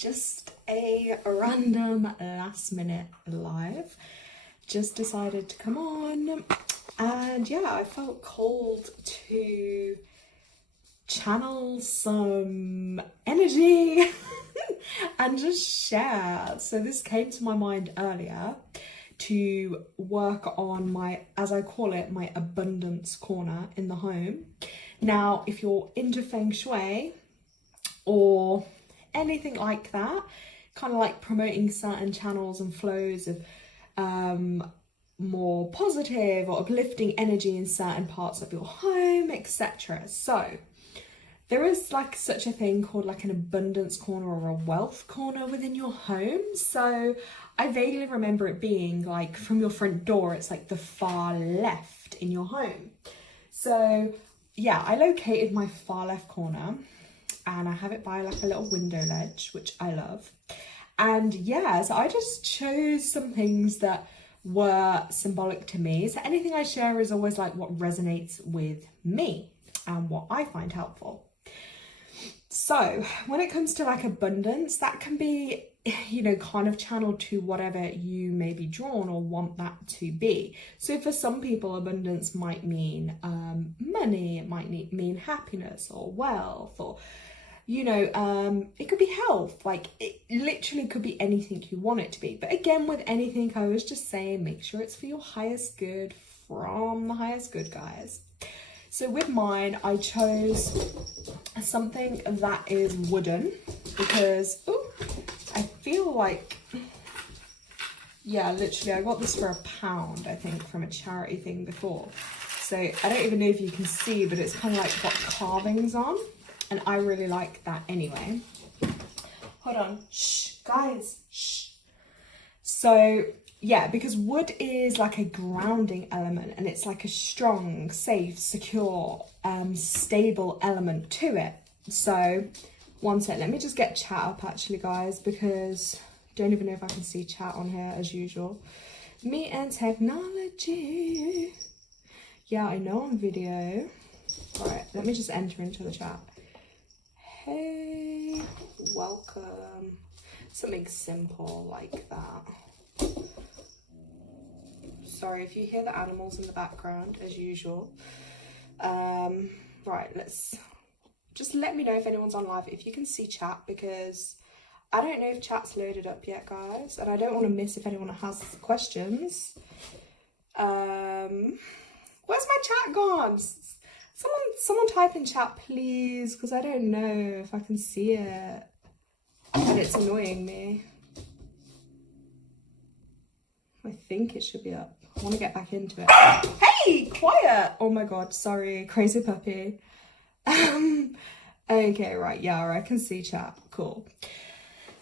just a random last minute live. Just decided to come on, and yeah, I felt called to channel some energy and just share. So this came to my mind earlier to work on my, as I call it, my abundance corner in the home. Now, if you're into Feng Shui or anything like that, kind of like promoting certain channels and flows of more positive or uplifting energy in certain parts of your home, etc. So there is like such a thing called like an abundance corner or a wealth corner within your home. So I vaguely remember it being like from your front door, it's like the far left in your home. So yeah, I located my far left corner and I have it by like a little window ledge, which I love. And yeah, so I just chose some things that were symbolic to me. So anything I share is always like what resonates with me and what I find helpful. So when it comes to like abundance, that can be, you know, kind of channeled to whatever you may be drawn or want that to be. So for some people, abundance might mean money, it might mean happiness or wealth, or you know, it could be health. Like it literally could be anything you want it to be. But again, with anything, I was just saying, make sure it's for your highest good from the highest good, guys. So with mine, I chose something that is wooden because I feel like, yeah, literally I got this for £1, I think, from a charity thing before. So I don't even know if you can see, but it's kind of like got carvings on. And I really like that anyway. Hold on, shh, guys, shh. So yeah, because wood is like a grounding element and it's like a strong, safe, secure, stable element to it. So one sec, let me just get chat up actually, guys, because I don't even know if I can see chat on here as usual. Me and technology. Yeah, I know on video. All right, let me just enter into the chat. Hey, welcome. Something simple like that. Sorry if you hear the animals in the background as usual. Right, let's just let me know if anyone's on live, if you can see chat, because I don't know if chat's loaded up yet, guys, and I don't want to miss if anyone has questions. Where's my chat gone? Someone type in chat, please, because I don't know if I can see it. And it's annoying me. I think it should be up. I want to get back into it. Hey, quiet! Oh my god, sorry, crazy puppy. Okay, right, yeah, I can see chat. Cool.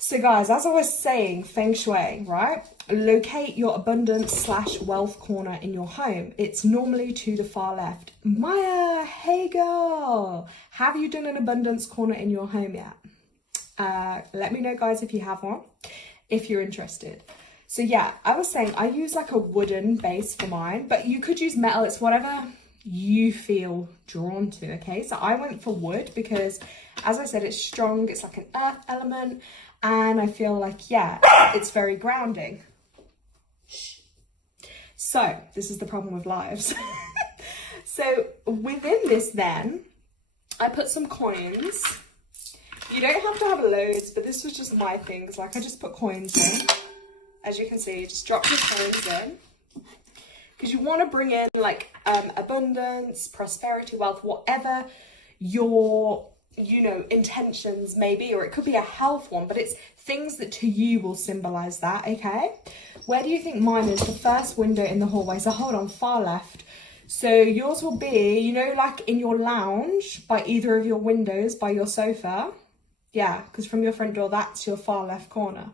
So guys, as I was saying, Feng Shui, right? Locate your abundance / wealth corner in your home. It's normally to the far left. Maya, hey girl. Have you done an abundance corner in your home yet? Let me know, guys, if you have one, if you're interested. So yeah, I was saying I use like a wooden base for mine, but you could use metal. It's whatever you feel drawn to, okay? So I went for wood because, as I said, it's strong. It's like an earth element. And I feel like, yeah, it's very grounding. So this is the problem with lives. So within this then, I put some coins. You don't have to have loads, but this was just my things. Like I just put coins in. As you can see, just drop your coins in. Because you want to bring in like abundance, prosperity, wealth, whatever your, you know, intentions maybe, or it could be a health one, but it's things that to you will symbolize that, okay? Where do you think mine is? The first window in the hallway. So hold on, far left. So yours will be, you know, like in your lounge by either of your windows, by your sofa. Yeah, because from your front door, that's your far left corner.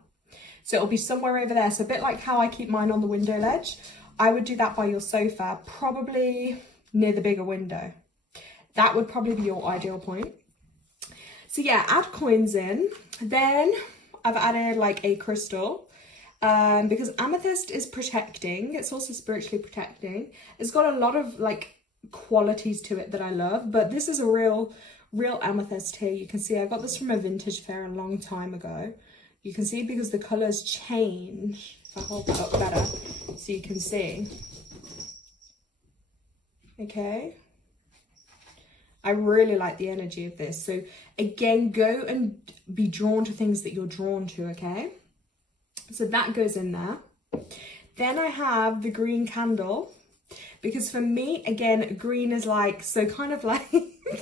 So it'll be somewhere over there. So a bit like how I keep mine on the window ledge, I would do that by your sofa, probably near the bigger window. That would probably be your ideal point. So yeah, add coins in. Then I've added like a crystal because amethyst is protecting. It's also spiritually protecting. It's got a lot of like qualities to it that I love, but this is a real amethyst here. You can see I got this from a vintage fair a long time ago. You can see because the colours change. If I hold that up better so you can see. Okay. I really like the energy of this. So again, go and be drawn to things that you're drawn to, okay? So that goes in there. Then I have the green candle. Because for me, again, green is like, so kind of like,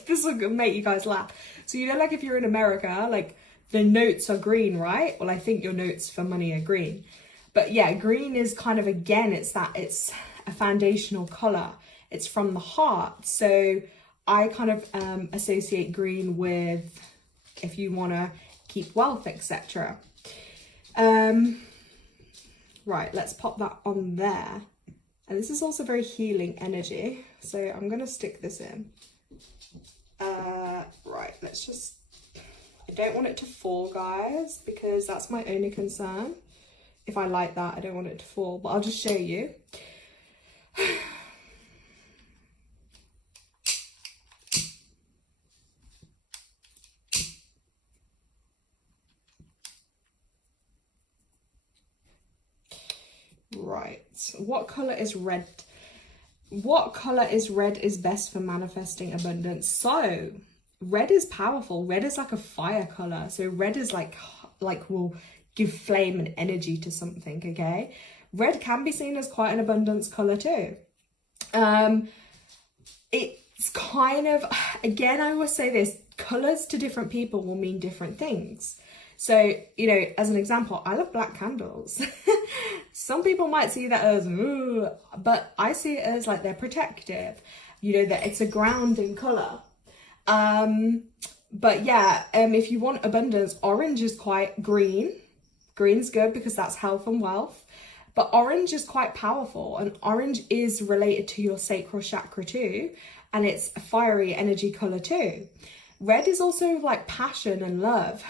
this will make you guys laugh. So you know, like if you're in America, like the notes are green, right? Well, I think your notes for money are green. But yeah, green is kind of, again, it's a foundational color. It's from the heart. So I kind of associate green with if you want to keep wealth, etc. Right, let's pop that on there. And this is also very healing energy. So I'm going to stick this in. Right, let's just... I don't want it to fall, guys, because that's my only concern. If I like that, I don't want it to fall. But I'll just show you. Right, what color is red? What color is red is best for manifesting abundance? So red is powerful. Red is like a fire color. So red is like will give flame and energy to something, okay? Red can be seen as quite an abundance color too. It's kind of, again, I always say this, colors to different people will mean different things. So, you know, as an example, I love black candles. Some people might see that as, ooh, but I see it as like they're protective, you know, that it's a grounding color. But yeah, if you want abundance, orange is quite green. Green's good because that's health and wealth. But orange is quite powerful, and orange is related to your sacral chakra too. And it's a fiery energy color too. Red is also like passion and love.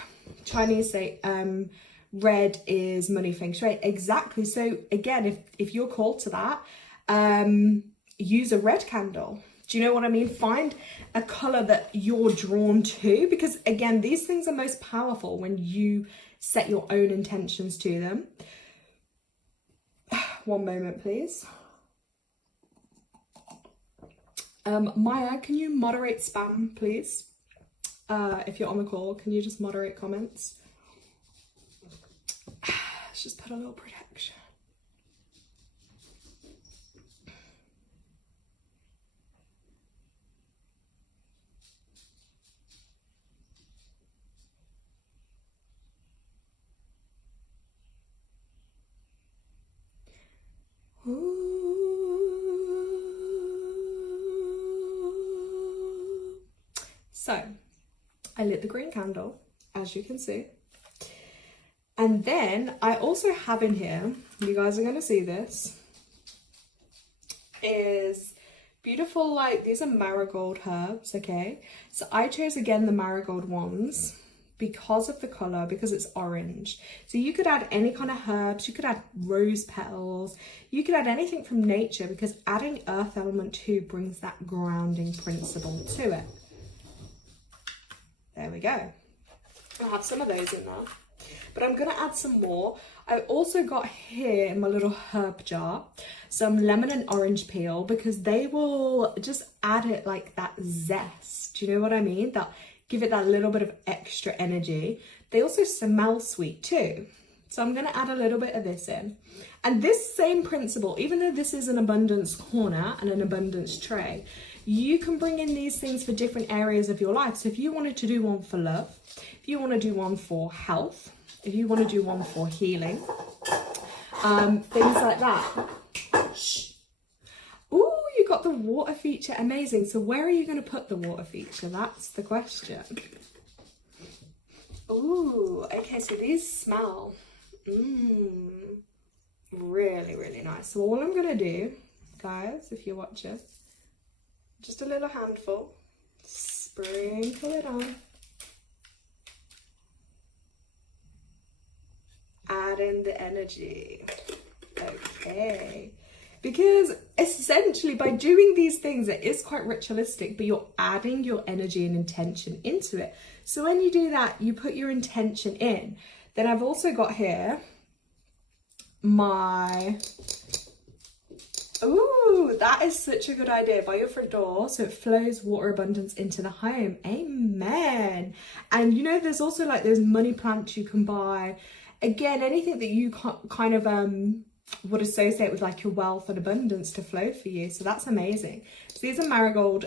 Chinese say red is money, feng shui. Exactly. So again, if you're called to that, use a red candle. Do you know what I mean? Find a color that you're drawn to, because again, these things are most powerful when you set your own intentions to them. One moment, please. Maya, can you moderate spam, please? If you're on the call, can you just moderate comments? Let's just put a little protection. Ooh. So, I lit the green candle, as you can see. And then I also have in here, you guys are going to see this, is beautiful, like these are marigold herbs, okay? So I chose again the marigold ones because of the color, because it's orange. So you could add any kind of herbs, you could add rose petals, you could add anything from nature, because adding earth element too brings that grounding principle to it. There we go. I'll have some of those in there, but I'm going to add some more. I also got here in my little herb jar some lemon and orange peel, because they will just add it like that zest. Do you know what I mean? That give it that little bit of extra energy. They also smell sweet too. So I'm going to add a little bit of this in. And this same principle, even though this is an abundance corner and an abundance tray, you can bring in these things for different areas of your life. So if you wanted to do one for love, if you want to do one for health, if you want to do one for healing, things like that. Shh. Ooh, you got the water feature, amazing. So where are you going to put the water feature? That's the question. Ooh, okay, so these smell really, really nice. So all I'm going to do, guys, if you're watching, just a little handful, sprinkle it on, add in the energy. Okay, because essentially by doing these things, it is quite ritualistic, but you're adding your energy and intention into it. So when you do that, you put your intention in. Then I've also got here my, ooh, that is such a good idea, by your front door, so it flows water abundance into the home. Amen. And you know, there's also like those money plants you can buy. Again, anything that you kind of would associate with like your wealth and abundance to flow for you. So that's amazing. So these are marigold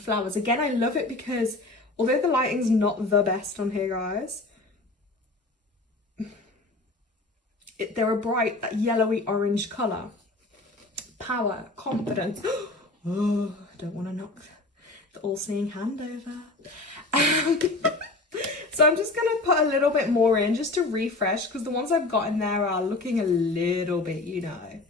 flowers. Again, I love it because although the lighting's not the best on here, guys, they're a bright, that yellowy orange colour. Power, confidence. Oh, I don't want to knock the all-seeing hand over. So I'm just going to put a little bit more in just to refresh, because the ones I've got in there are looking a little bit, you know.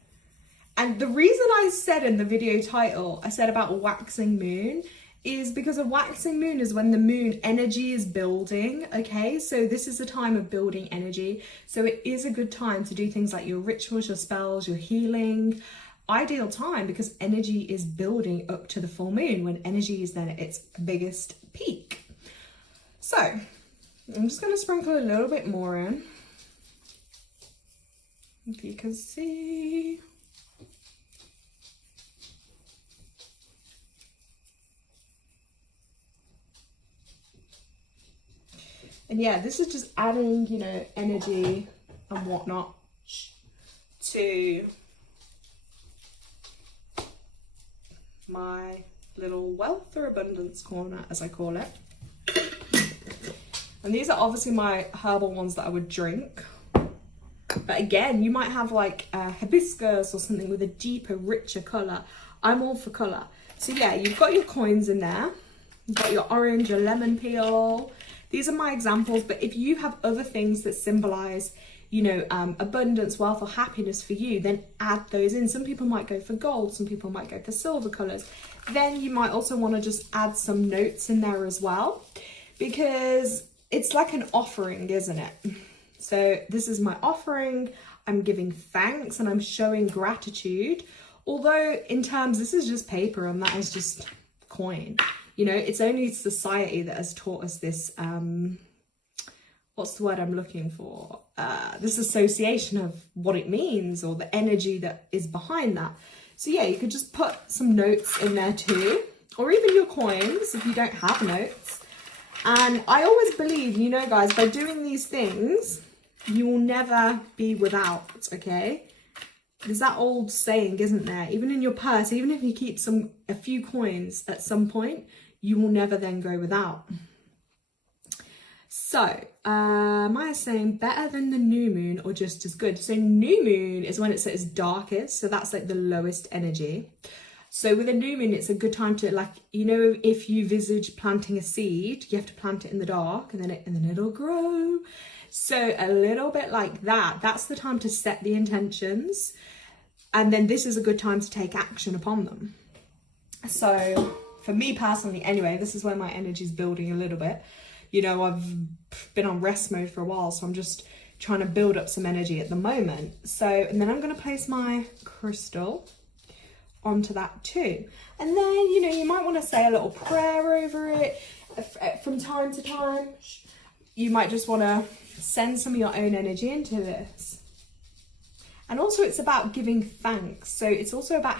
And the reason I said in the video title, I said about waxing moon, is because a waxing moon is when the moon energy is building, okay? So this is a time of building energy. So it is a good time to do things like your rituals, your spells, your healing. Ideal time because energy is building up to the full moon, when energy is then at its biggest peak. So I'm just going to sprinkle a little bit more in, if you can see. And yeah, this is just adding, you know, energy and whatnot to my little wealth or abundance corner, as I call it. And these are obviously my herbal ones that I would drink. But again, you might have like a hibiscus or something with a deeper, richer colour. I'm all for colour. So yeah, you've got your coins in there. You've got your orange, your lemon peel. These are my examples, but if you have other things that symbolise, you know, abundance, wealth or happiness for you, then add those in. Some people might go for gold, some people might go for silver colours. Then you might also want to just add some notes in there as well, because it's like an offering, isn't it? So this is my offering. I'm giving thanks and I'm showing gratitude. Although in terms, this is just paper and that is just coin. You know, it's only society that has taught us this, what's the word I'm looking for? This association of what it means or the energy that is behind that. So yeah, you could just put some notes in there too, or even your coins if you don't have notes. And I always believe, you know, guys, by doing these things, you will never be without, okay? There's that old saying, isn't there? Even in your purse, even if you keep a few coins at some point, you will never then go without. So, Maya's saying better than the new moon or just as good. So new moon is when it's at its darkest. So that's like the lowest energy. So with a new moon, it's a good time to, like, you know, if you visage planting a seed, you have to plant it in the dark and then it'll grow. So a little bit like that, that's the time to set the intentions. And then this is a good time to take action upon them. So for me personally, anyway, this is where my energy is building a little bit. You know, I've been on rest mode for a while, so I'm just trying to build up some energy at the moment. So, and then I'm going to place my crystal onto that too. And then, you know, you might want to say a little prayer over it from time to time. You might just want to send some of your own energy into this. And also it's about giving thanks. So it's also about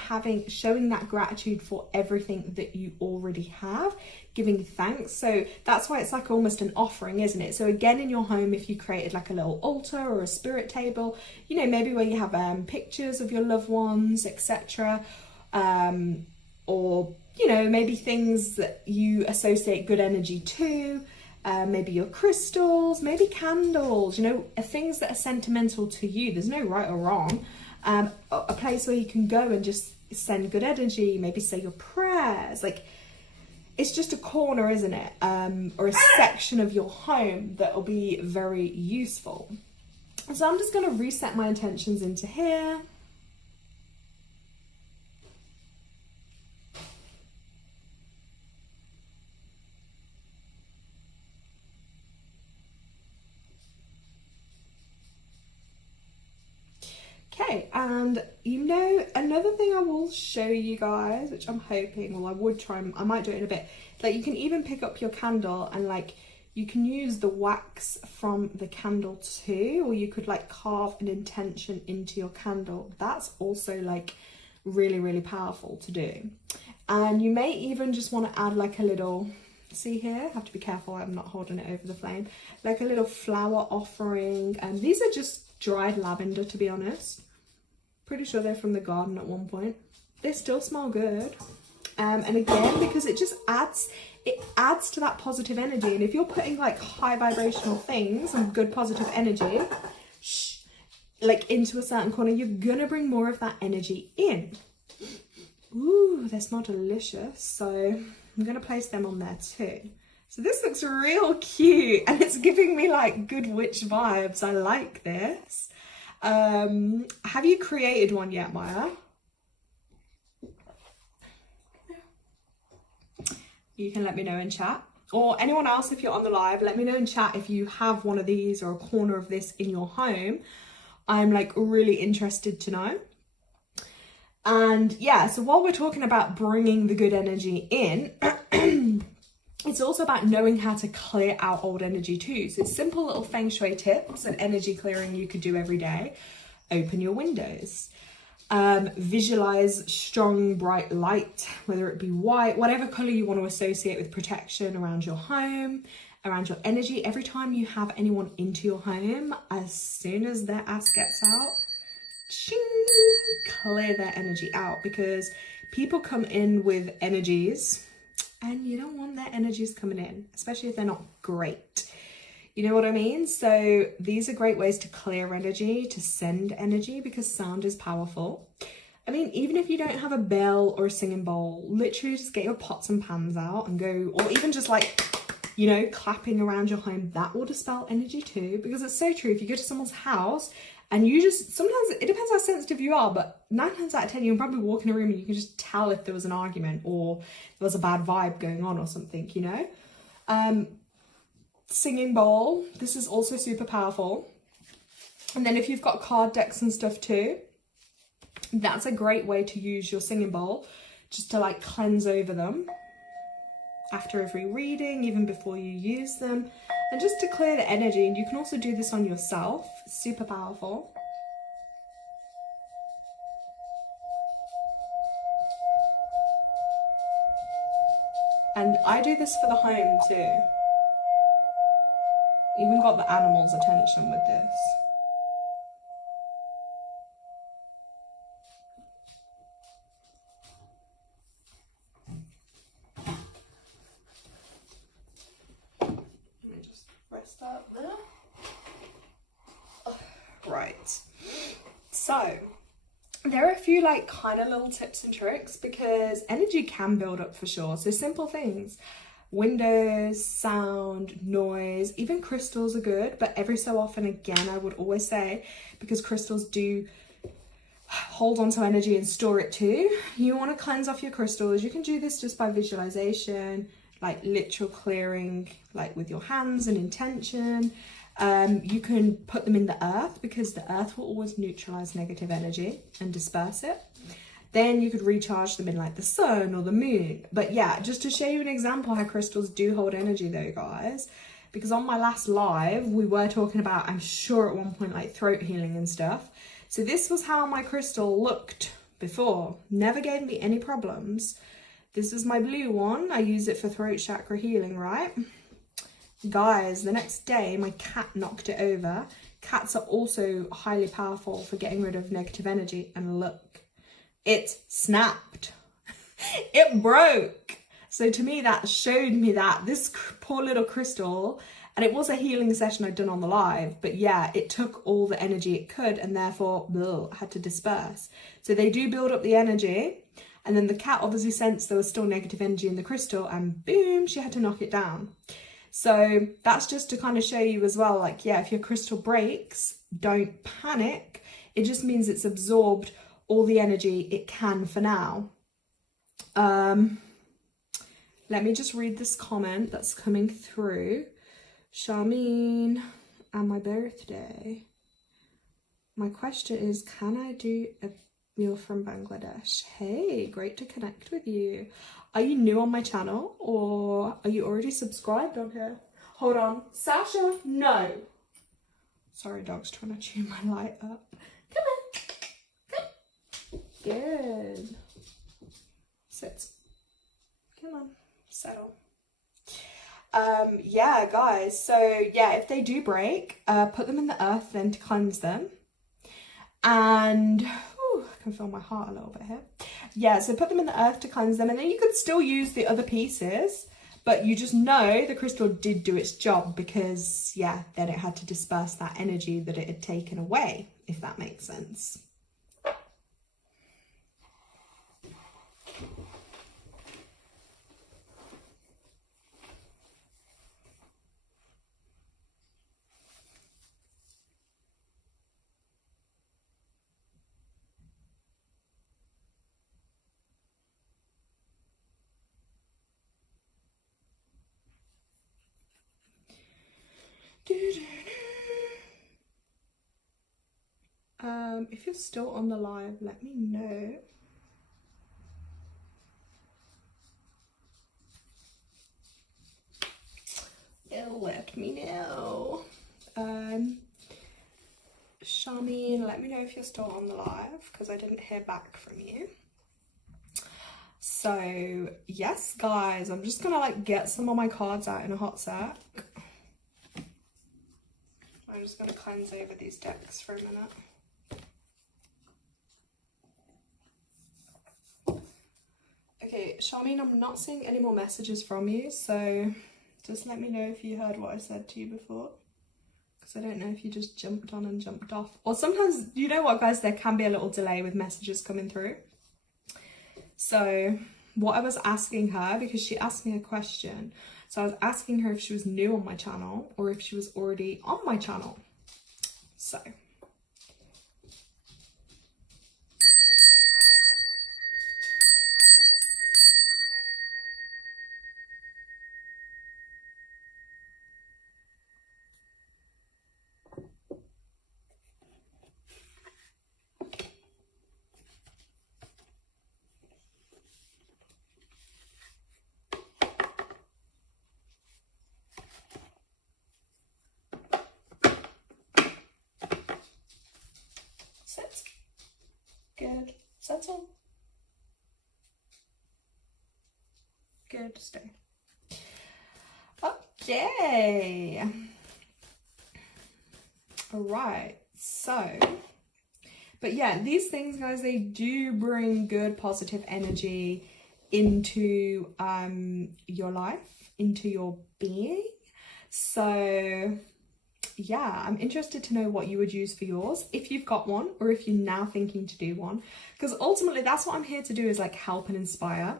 showing that gratitude for everything that you already have, giving thanks. So that's why it's like almost an offering, isn't it? So again, in your home, if you created like a little altar or a spirit table, you know, maybe where you have pictures of your loved ones, etc. Or, you know, maybe things that you associate good energy to. Maybe your crystals, maybe candles, you know, things that are sentimental to you. There's no right or wrong. A place where you can go and just send good energy, maybe say your prayers. Like, it's just a corner, isn't it? Or a section of your home that will be very useful. So I'm just going to reset my intentions into here. Okay, and you know, another thing I will show you guys, which I'm hoping, well, I might do it in a bit, like you can even pick up your candle and like You can use the wax from the candle too, or you could like carve an intention into your candle. That's also like really, really powerful to do. And you may even just want to add like a little, see here, have to be careful I'm not holding it over the flame, like a little flower offering. And these are just dried lavender, to be honest. Pretty sure they're from the garden at one point. They still smell good. And again, because it just adds to that positive energy. And if you're putting like high vibrational things and good positive energy like into a certain corner, you're gonna bring more of that energy in. Ooh, they smell delicious. So I'm gonna place them on there too. So this looks real cute and it's giving me like good witch vibes. I like this. Have you created one yet, Maya? You can let me know in chat, or anyone else, if you're on the live, let me know in chat if you have one of these or a corner of this in your home. I'm like really interested to know. And yeah, so while we're talking about bringing the good energy in, it's also about knowing how to clear out old energy too. So simple little Feng Shui tips and energy clearing you could do every day. Open your windows. Visualize strong bright light, whether it be white, whatever color you want to associate with protection around your home, around your energy. Every time you have anyone into your home, as soon as their ass gets out, ching, clear their energy out, because people come in with energies and you don't want their energies coming in, especially if they're not great. You know what I mean? So these are great ways to clear energy, to send energy, because sound is powerful. I mean, even if you don't have a bell or a singing bowl, literally just get your pots and pans out and go, or even just like, you know, clapping around your home, that will dispel energy too, because it's so true. If you go to someone's house and you just, sometimes it depends how sensitive you are, but 9 times out of 10, you can probably walk in a room and you can just tell if there was an argument or there was a bad vibe going on or something, you know? Singing bowl, this is also super powerful. And then if you've got card decks and stuff too, that's a great way to use your singing bowl, just to like cleanse over them after every reading, even before you use them, and just to clear the energy. And you can also do this on yourself, super powerful. And I do this for the home too. Even got the animals' attention with this. Let me just rest that there. Right. So, there are a few like kind of little tips and tricks, because energy can build up for sure. So simple things. Windows, sound, noise, even crystals are good, but every so often, again, I would always say, because crystals do hold on to energy and store it too, you want to cleanse off your crystals. You can do this just by visualization, like literal clearing, like with your hands and intention. You can put them in the earth, because the earth will always neutralize negative energy and disperse it. Then you could recharge them in like the sun or the moon. But yeah, just to show you an example how crystals do hold energy though, guys, because on my last live, we were talking about, I'm sure at one point, like throat healing and stuff. So this was how my crystal looked before. Never gave me any problems. This is my blue one. I use it for throat chakra healing, right? Guys, the next day, my cat knocked it over. Cats are also highly powerful for getting rid of negative energy. And look. It snapped. It broke. So to me, that showed me that this poor little crystal, and it was a healing session I'd done on the live, but yeah, it took all the energy it could and therefore had to disperse. So they do build up the energy, and then the cat obviously sensed there was still negative energy in the crystal, and boom, she had to knock it down. So that's just to kind of show you as well, like, yeah, if your crystal breaks, don't panic. It just means it's absorbed all the energy it can for now. Let me just read this comment that's coming through. Charmine, and my birthday. My question is, can I do a meal from Bangladesh? Hey, great to connect with you. Are you new on my channel, or are you already subscribed on here? Hold on. Sasha, no. Sorry, dog's trying to chew my light up. Come on. Come. Good. Sit. Come on. Settle. Yeah, guys. So, yeah, if they do break, put them in the earth then to cleanse them. And, I can feel my heart a little bit here. Yeah, so put them in the earth to cleanse them. And then you could still use the other pieces. But you just know the crystal did do its job because, yeah, then it had to disperse that energy that it had taken away, if that makes sense. If you're still on the live, let me know. Let me know. Charmaine, let me know if you're still on the live because I didn't hear back from you. So yes, guys, I'm just gonna like get some of my cards out in a hot sec. I'm just gonna cleanse over these decks for a minute. Okay, Charmaine, I'm not seeing any more messages from you, so just let me know if you heard what I said to you before. Because I don't know if you just jumped on and jumped off. Or sometimes, you know what, guys, there can be a little delay with messages coming through. So what I was asking her, because she asked me a question, so I was asking her if she was new on my channel or if she was already on my channel. So... Sit. Good. Settle. Good. Stay. Okay. All right. So, but yeah, these things, guys, they do bring good positive energy into your life, into your being. So yeah, I'm interested to know what you would use for yours, if you've got one or if you're now thinking to do one, because ultimately that's what I'm here to do, is like help and inspire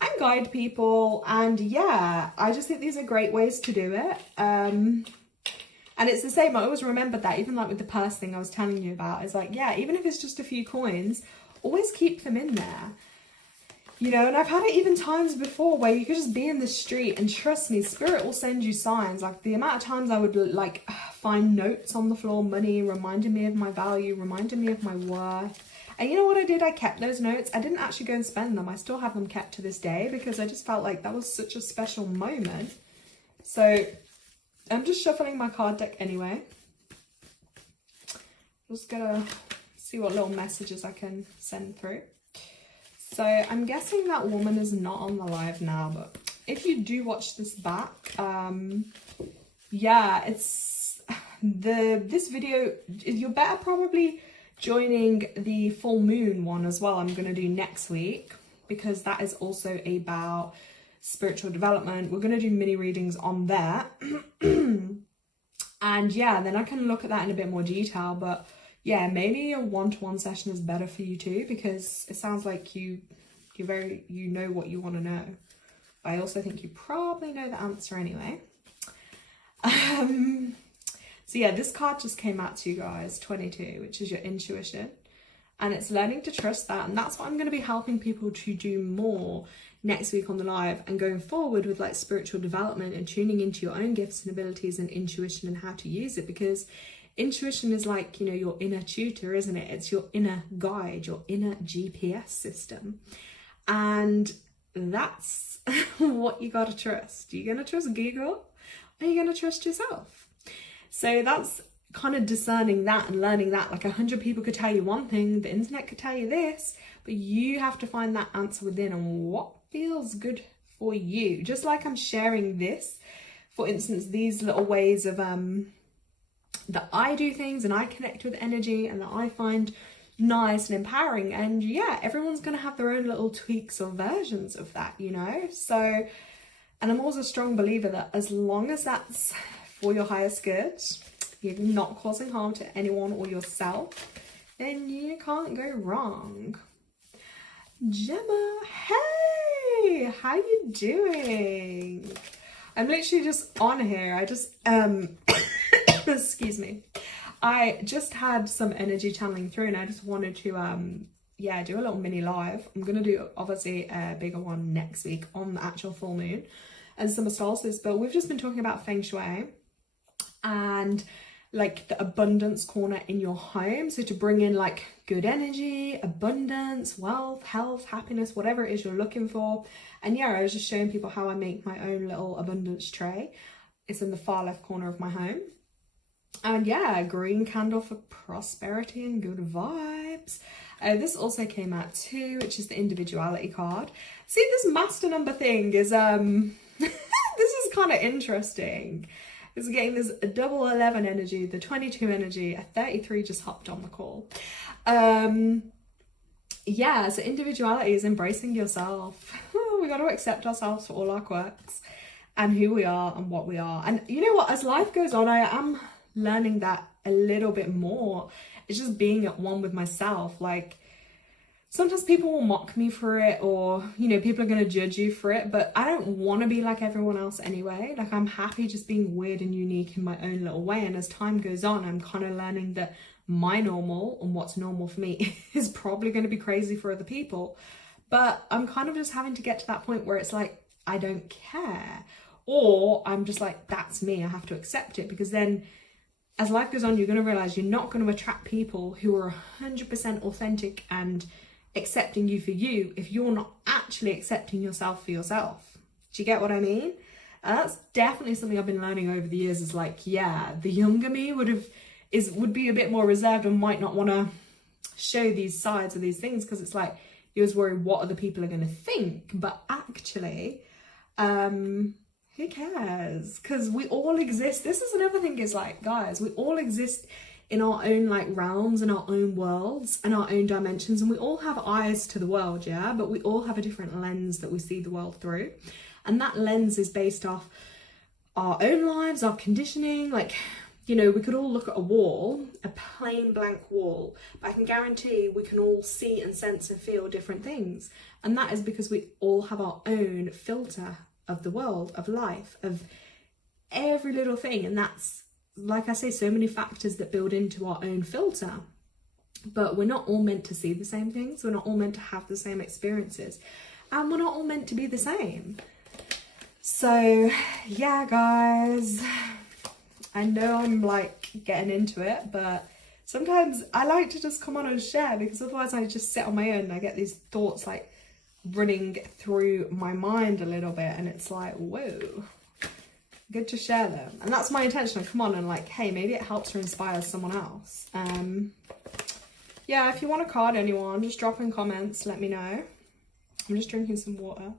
and guide people. And yeah, I just think these are great ways to do it. And it's the same, I always remembered that, even like with the purse thing I was telling you about, is like, yeah, even if it's just a few coins, always keep them in there. You know, and I've had it even times before where you could just be in the street and trust me, spirit will send you signs. Like the amount of times I would like find notes on the floor, money, reminding me of my value, reminding me of my worth. And you know what I did? I kept those notes. I didn't actually go and spend them. I still have them kept to this day because I just felt like that was such a special moment. So I'm just shuffling my card deck anyway. Just gonna see what little messages I can send through. So I'm guessing that woman is not on the live now, but if you do watch this back, yeah, it's this video, you're better probably joining the full moon one as well. I'm going to do next week, because that is also about spiritual development. We're going to do mini readings on there. And yeah, then I can look at that in a bit more detail, but yeah, maybe a one-to-one session is better for you too, because it sounds like you know what you want to know. I also think you probably know the answer anyway. So yeah, this card just came out to you guys, 22, which is your intuition. And it's learning to trust that. And that's what I'm going to be helping people to do more next week on the live, and going forward with like spiritual development and tuning into your own gifts and abilities and intuition and how to use it, because intuition is like, you know, your inner tutor, isn't it? It's your inner guide, your inner GPS system. And that's what you gotta trust. You're gonna trust Google, Are you going to trust yourself? So that's kind of discerning that and learning that. Like 100 people could tell you one thing, the internet could tell you this, but you have to find that answer within and what feels good for you. Just like I'm sharing this, for instance, these little ways of that I do things and I connect with energy and that I find nice and empowering. And yeah, everyone's going to have their own little tweaks or versions of that, you know? So, and I'm also a strong believer that as long as that's for your highest good, you're not causing harm to anyone or yourself, then you can't go wrong. Gemma, hey, how you doing? I'm literally just on here. I just, excuse me. I just had some energy channeling through and I just wanted to, yeah, do a little mini live. I'm going to do, obviously, a bigger one next week on the actual full moon and summer solstice. But we've just been talking about Feng Shui and like the abundance corner in your home. So to bring in like good energy, abundance, wealth, health, happiness, whatever it is you're looking for. And yeah, I was just showing people how I make my own little abundance tray. It's in the far left corner of my home. And yeah, a green candle for prosperity and good vibes. This also came out too, which is the individuality card. See, this master number thing is, this is kind of interesting. It's getting this double 11 energy, the 22 energy, a 33 just hopped on the call. Yeah, so individuality is embracing yourself. We got to accept ourselves for all our quirks and who we are and what we are. And you know what, as life goes on, I am learning that a little bit more. It's just being at one with myself. Like, sometimes people will mock me for it, or, you know, people are going to judge you for it, but I don't want to be like everyone else anyway. Like, I'm happy just being weird and unique in my own little way. And as time goes on, I'm kind of learning that my normal and what's normal for me is probably going to be crazy for other people. But I'm kind of just having to get to that point where it's like, I don't care. Or I'm just like, that's me. I have to accept it, because then as life goes on, you're going to realize you're not going to attract people who are 100% authentic and accepting you for you if you're not actually accepting yourself for yourself. Do you get what I mean? That's definitely something I've been learning over the years, is like, yeah, the younger me would be a bit more reserved and might not want to show these sides of these things, because it's like you was worried what other people are going to think. But actually, who cares? Because we all exist. This is another thing, is like, guys, we all exist in our own like realms and our own worlds and our own dimensions, and we all have eyes to the world, yeah, but we all have a different lens that we see the world through, and that lens is based off our own lives, our conditioning. Like, you know, we could all look at a wall, a plain blank wall, but I can guarantee we can all see and sense and feel different things, and that is because we all have our own filter of the world, of life, of every little thing. And that's, like I say, so many factors that build into our own filter. But we're not all meant to see the same things. We're not all meant to have the same experiences. And we're not all meant to be the same. So, yeah, guys. I know I'm like getting into it, but sometimes I like to just come on and share, because otherwise I just sit on my own and I get these thoughts like running through my mind a little bit, and it's like, whoa, good to share them. And that's my intention. I come on and like, hey, maybe it helps or inspires someone else. Yeah, if you want a card, anyone, just drop in comments, let me know. I'm just drinking some water.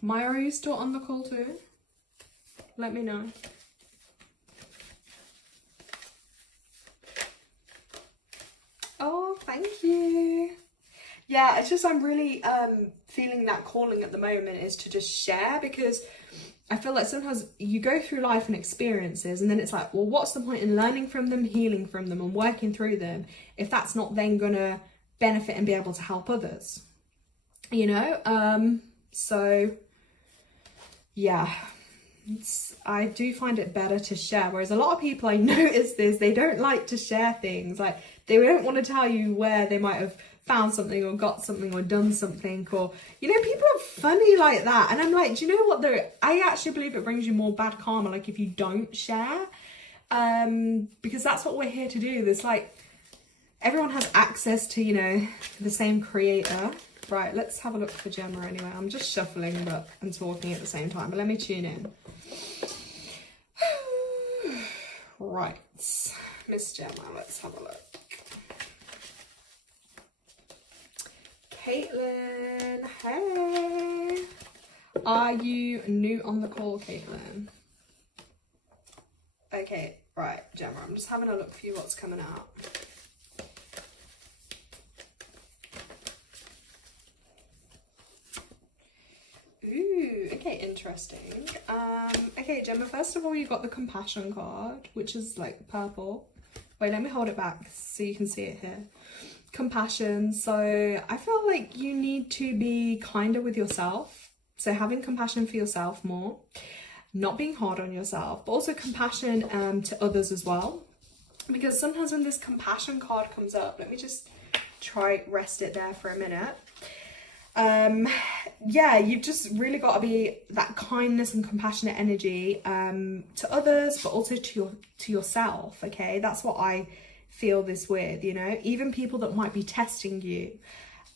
Maya, are you still on the call too? Let me know. Oh, thank you. Yeah, it's just, I'm really feeling that calling at the moment is to just share, because I feel like sometimes you go through life and experiences, and then it's like, well, what's the point in learning from them, healing from them, and working through them if that's not then gonna benefit and be able to help others, you know? So yeah, I do find it better to share, whereas a lot of people, I notice this, they don't like to share things. Like, they don't want to tell you where they might have found something or got something or done something, or, you know, people are funny like that. And I'm like, do you know what, I actually believe it brings you more bad karma, like, if you don't share. because that's what we're here to do. There's like, everyone has access to, you know, the same creator. Right, let's have a look for Gemma anyway. I'm just shuffling and talking at the same time, but let me tune in. Right, Miss Gemma, let's have a look. Caitlin, hey. Are you new on the call, Caitlin? Okay, right, Gemma, I'm just having a look for you what's coming out. Ooh, okay, interesting. Okay, Gemma, first of all, you got the compassion card, which is like purple. Wait, let me hold it back so you can see it here. Compassion. So I feel like you need to be kinder with yourself. So having compassion for yourself more, not being hard on yourself, but also compassion to others as well. Because sometimes when this compassion card comes up, let me just rest it there for a minute. Yeah, you've just really got to be that kindness and compassionate energy to others, but also to yourself. Okay, that's what I feel this with, you know, even people that might be testing you.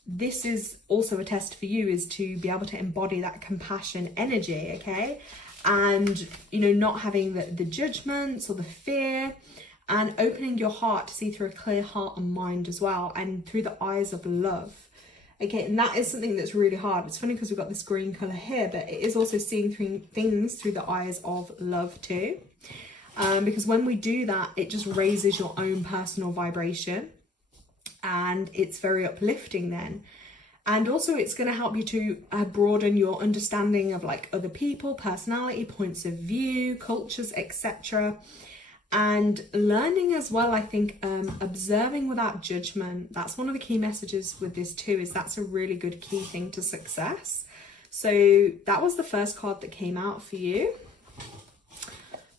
This is also a test for you, is to be able to embody that compassion energy. Okay, and you know, not having the judgments or the fear, and opening your heart to see through a clear heart and mind as well, and through the eyes of love. Okay, and that is something that's really hard. It's funny because we've got this green colour here, but it is also seeing through things through the eyes of love too. Because when we do that, it just raises your own personal vibration, and it's very uplifting then. And also it's going to help you to broaden your understanding of like other people, personality, points of view, cultures, etc. And learning as well, I think, observing without judgment. That's one of the key messages with this too, is that's a really good key thing to success. So that was the first card that came out for you,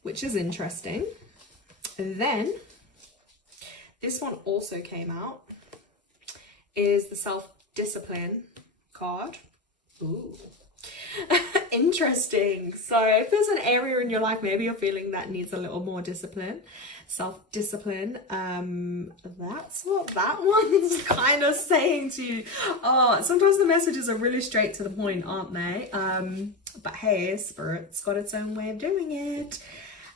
which is interesting. And then this one also came out, is the self-discipline card. Ooh. Interesting. So if there's an area in your life maybe you're feeling that needs a little more discipline, self-discipline, that's what that one's kind of saying to you. Oh, sometimes the messages are really straight to the point, aren't they? But hey, Spirit's got its own way of doing it.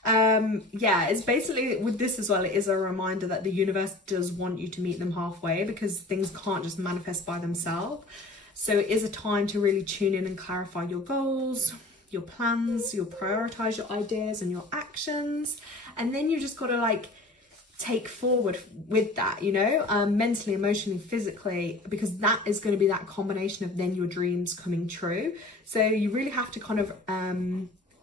Yeah, it's basically with this as well, it is a reminder that the universe does want you to meet them halfway, because things can't just manifest by themselves. So it is a time to really tune in and clarify your goals, your plans, you'll prioritize your ideas and your actions. And then you just got to like take forward with that, you know, mentally, emotionally, physically, because that is going to be that combination of then your dreams coming true. So you really have to kind of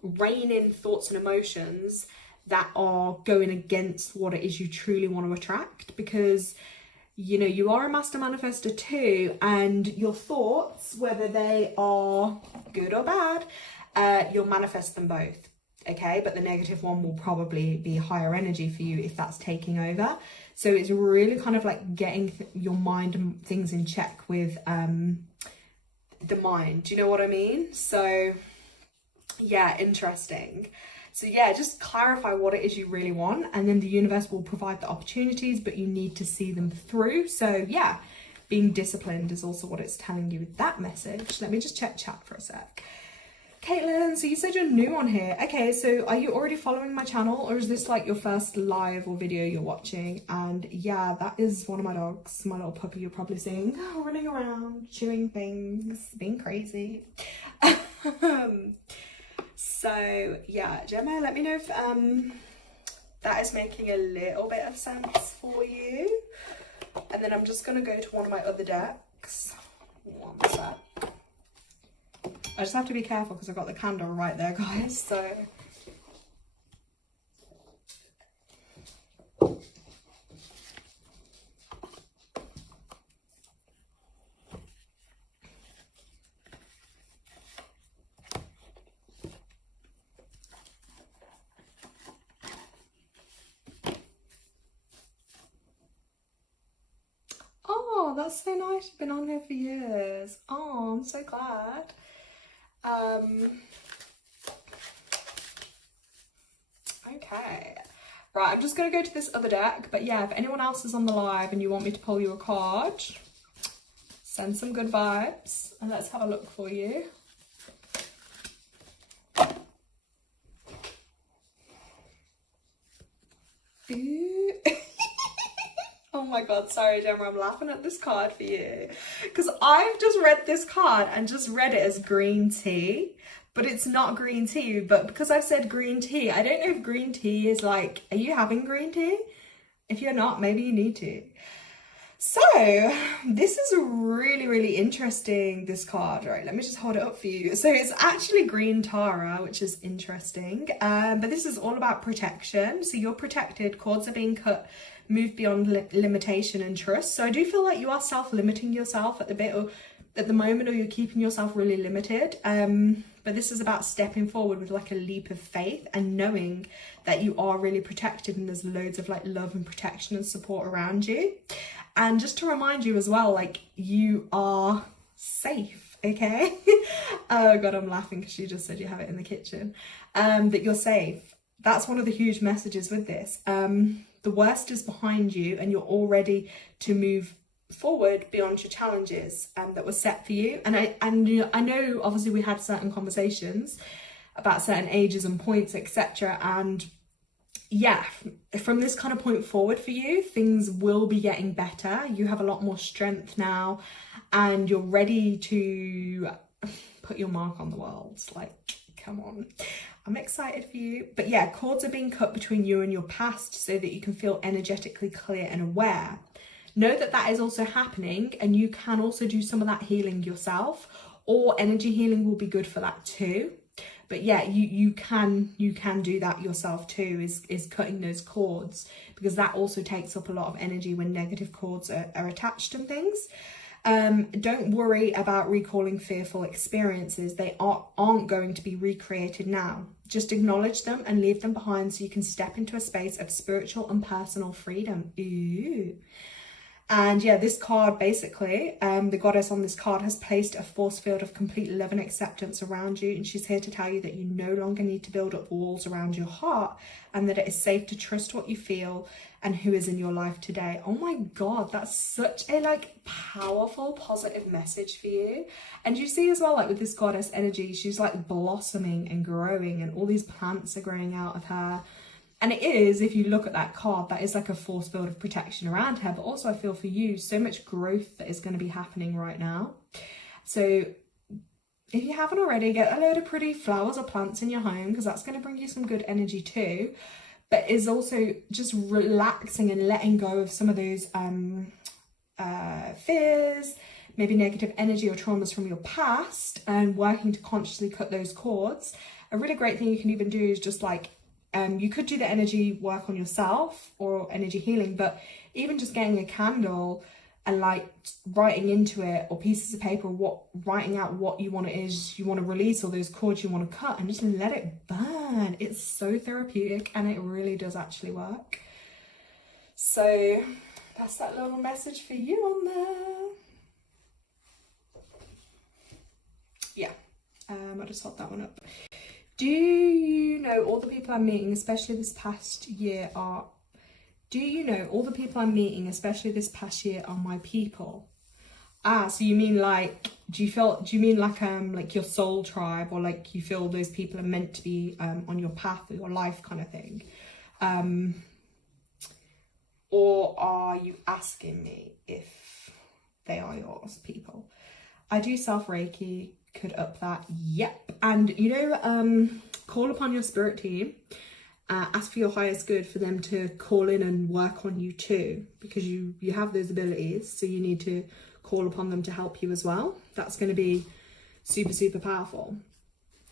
rein in thoughts and emotions that are going against what it is you truly want to attract, because you know, you are a master manifestor too, and your thoughts, whether they are good or bad, you'll manifest them both, okay? But the negative one will probably be higher energy for you if that's taking over. So it's really kind of like getting your mind and things in check with the mind. Do you know what I mean? So yeah, interesting. So yeah, just clarify what it is you really want, and then the universe will provide the opportunities, but you need to see them through. So yeah, being disciplined is also what it's telling you with that message. Let me just check chat for a sec. Caitlin, so you said you're new on here. Okay, so are you already following my channel, or is this like your first live or video you're watching? And yeah, that is one of my dogs, my little puppy you're probably seeing, running around, chewing things, being crazy. So yeah, Gemma, let me know if that is making a little bit of sense for you. And then I'm just going to go to one of my other decks. One sec. I just have to be careful because I've got the candle right there, guys. So oh, that's so nice. You've been on here for years. Oh, I'm so glad. Okay. Right, I'm just going to go to this other deck. But yeah, if anyone else is on the live and you want me to pull you a card, send some good vibes and let's have a look for you. Ooh. Oh my god, sorry Gemma, I'm laughing at this card for you. Because I've just read this card and just read it as green tea. But it's not green tea, but because I've said green tea, I don't know if green tea is like, are you having green tea? If you're not, maybe you need to. So, this is really, really interesting, this card, right? Let me just hold it up for you. So it's actually green Tara, which is interesting, but this is all about protection. So you're protected, cords are being cut, move beyond limitation and trust. So I do feel like you are self-limiting yourself at the moment, or you're keeping yourself really limited. But this is about stepping forward with like a leap of faith and knowing that you are really protected and there's loads of like love and protection and support around you. And just to remind you as well, like you are safe, okay? Oh God, I'm laughing because she just said you have it in the kitchen. That you're safe. That's one of the huge messages with this. The worst is behind you and you're all ready to move forward beyond your challenges that were set for you. And I know obviously we had certain conversations about certain ages and points, etc. And yeah, from this kind of point forward for you, things will be getting better. You have a lot more strength now and you're ready to put your mark on the world. Like, come on. I'm excited for you. But yeah, cords are being cut between you and your past so that you can feel energetically clear and aware. Know that that is also happening and you can also do some of that healing yourself, or energy healing will be good for that too. But yeah, you can do that yourself too, is cutting those cords, because that also takes up a lot of energy when negative cords are attached and things. Don't worry about recalling fearful experiences. They aren't going to be recreated now. Just acknowledge them and leave them behind so you can step into a space of spiritual and personal freedom. Ooh. And yeah, this card basically, the goddess on this card has placed a force field of complete love and acceptance around you. And she's here to tell you that you no longer need to build up walls around your heart, and that it is safe to trust what you feel and who is in your life today. Oh my God, that's such a like powerful, positive message for you. And you see as well, like with this goddess energy, she's like blossoming and growing and all these plants are growing out of her. And it is, if you look at that card, that is like a force field of protection around her. But also I feel for you, so much growth that is going to be happening right now. So if you haven't already, get a load of pretty flowers or plants in your home, because that's going to bring you some good energy too. But is also just relaxing and letting go of some of those fears, maybe negative energy or traumas from your past, and working to consciously cut those cords. A really great thing you can even do is just like, you could do the energy work on yourself or energy healing, but even just getting a candle and like writing into it, or pieces of paper, writing out what you want to release, or those cords you want to cut, and just let it burn. It's so therapeutic and it really does actually work. So that's that little message for you on there. Yeah, I just held that one up. Do you know all the people I'm meeting, especially this past year, are my people? Ah, so you mean like, do you mean like your soul tribe, or like you feel those people are meant to be on your path or your life kind of thing? Or are you asking me if they are yours people? I do self-Reiki. Could up that, yep. And you know, call upon your spirit team, ask for your highest good for them to call in and work on you too, because you have those abilities, so you need to call upon them to help you as well. That's going to be super, super powerful.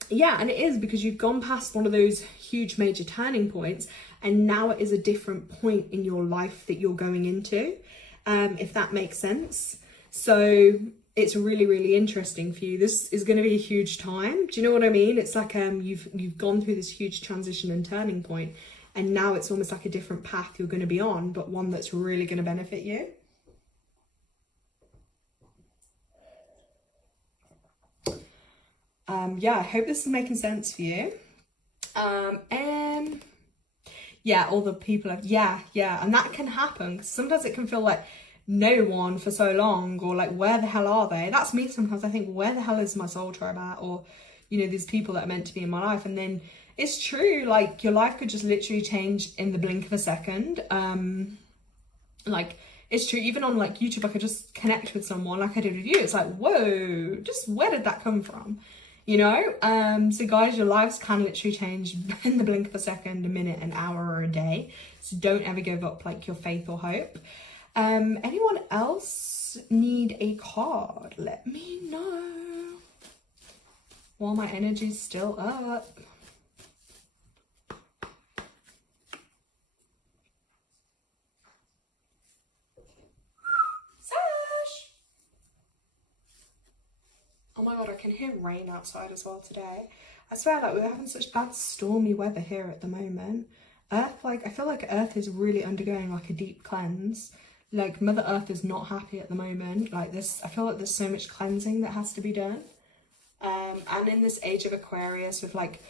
Yeah, and it is, because you've gone past one of those huge major turning points, and now it is a different point in your life that you're going into, if that makes sense. So it's really, really interesting for you. This is going to be a huge time. Do you know what I mean? It's like you've gone through this huge transition and turning point, and now it's almost like a different path you're going to be on, but one that's really going to benefit you. Yeah, I hope this is making sense for you. yeah, all the people have, yeah, and that can happen, because sometimes it can feel like no one for so long, or like, where the hell are they? That's me sometimes. I think, where the hell is my soul tribe at? Or, you know, these people that are meant to be in my life. And then it's true, like, your life could just literally change in the blink of a second. Like, it's true, even on like YouTube, I could just connect with someone like I did with you. It's like, whoa, just where did that come from? You know? So guys, your lives can literally change in the blink of a second, a minute, an hour, or a day. So don't ever give up like your faith or hope. Anyone else need a card? Let me know while my energy's still up. Sash! Oh my god, I can hear rain outside as well today. I swear, like, we're having such bad stormy weather here at the moment. Earth, like, I feel like Earth is really undergoing like a deep cleanse. Like, Mother Earth is not happy at the moment. Like, this, I feel like there's so much cleansing that has to be done. And in this age of Aquarius, with like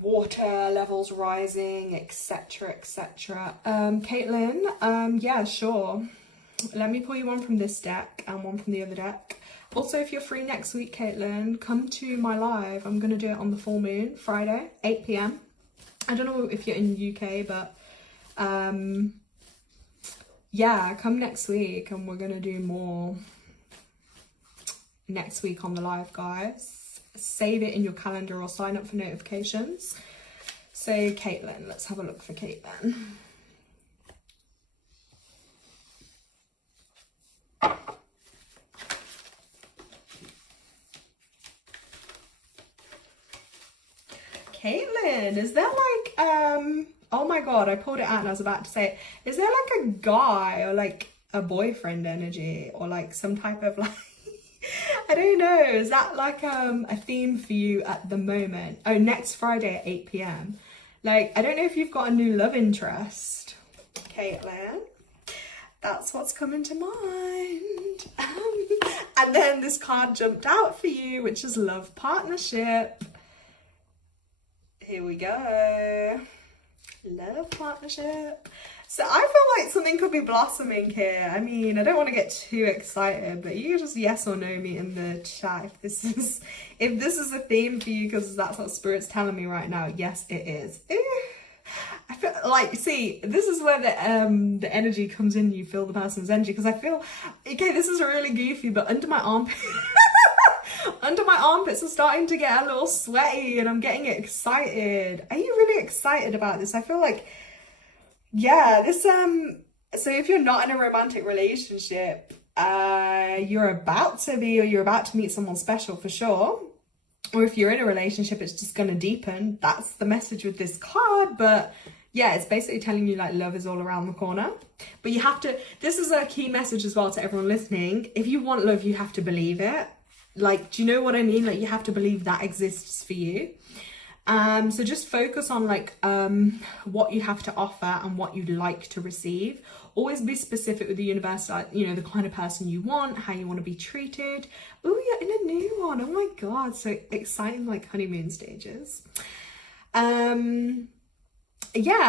water levels rising, etc, etc. Caitlin, yeah, sure. Let me pull you one from this deck and one from the other deck. Also, if you're free next week, Caitlin, come to my live. I'm going to do it on the full moon, Friday, 8 p.m. I don't know if you're in the UK, but yeah, come next week and we're going to do more next week on the live, guys. Save it in your calendar or sign up for notifications. So Caitlin, let's have a look for Caitlin. Caitlin, is there like oh my god, I pulled it out and I was about to say, is there like a guy or like a boyfriend energy, or like some type of like I don't know, is that like a theme for you at the moment? Oh, next Friday at 8 p.m. Like, I don't know if you've got a new love interest, Caitlin. That's what's coming to mind. And then this card jumped out for you, which is love partnership. Here we go. Love partnership. So I feel like something could be blossoming here. I mean, I don't want to get too excited, but you can just yes or no me in the chat if this is a theme for you, because that's what Spirit's telling me right now. Yes, it is. I feel like, see, this is where the energy comes in. You feel the person's energy, because I feel, okay, this is really goofy, but under my armpit under my armpits are starting to get a little sweaty and I'm getting excited. Are you really excited about this? I feel like, yeah, this so if you're not in a romantic relationship, you're about to be, or you're about to meet someone special for sure. Or if you're in a relationship, it's just going to deepen. That's the message with this card. But yeah, it's basically telling you like love is all around the corner. But you have to, this is a key message as well to everyone listening. If you want love, you have to believe it. Like, do you know what I mean? Like, you have to believe that exists for you. So just focus on like what you have to offer and what you'd like to receive. Always be specific with the universe, like, you know, the kind of person you want, how you want to be treated. Oh, you're in a new one. Oh my god, so exciting, like honeymoon stages. Yeah,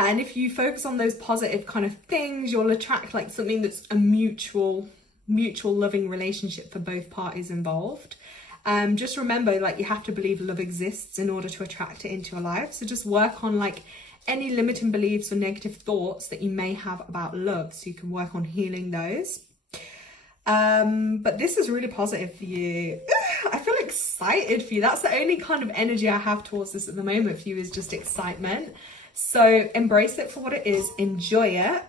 and if you focus on those positive kind of things, you'll attract like something that's a mutual loving relationship for both parties involved. Just remember, like, you have to believe love exists in order to attract it into your life. So just work on like any limiting beliefs or negative thoughts that you may have about love, so you can work on healing those. But this is really positive for you. I feel excited for you. That's the only kind of energy I have towards this at the moment for you, is just excitement. So embrace it for what it is, enjoy it.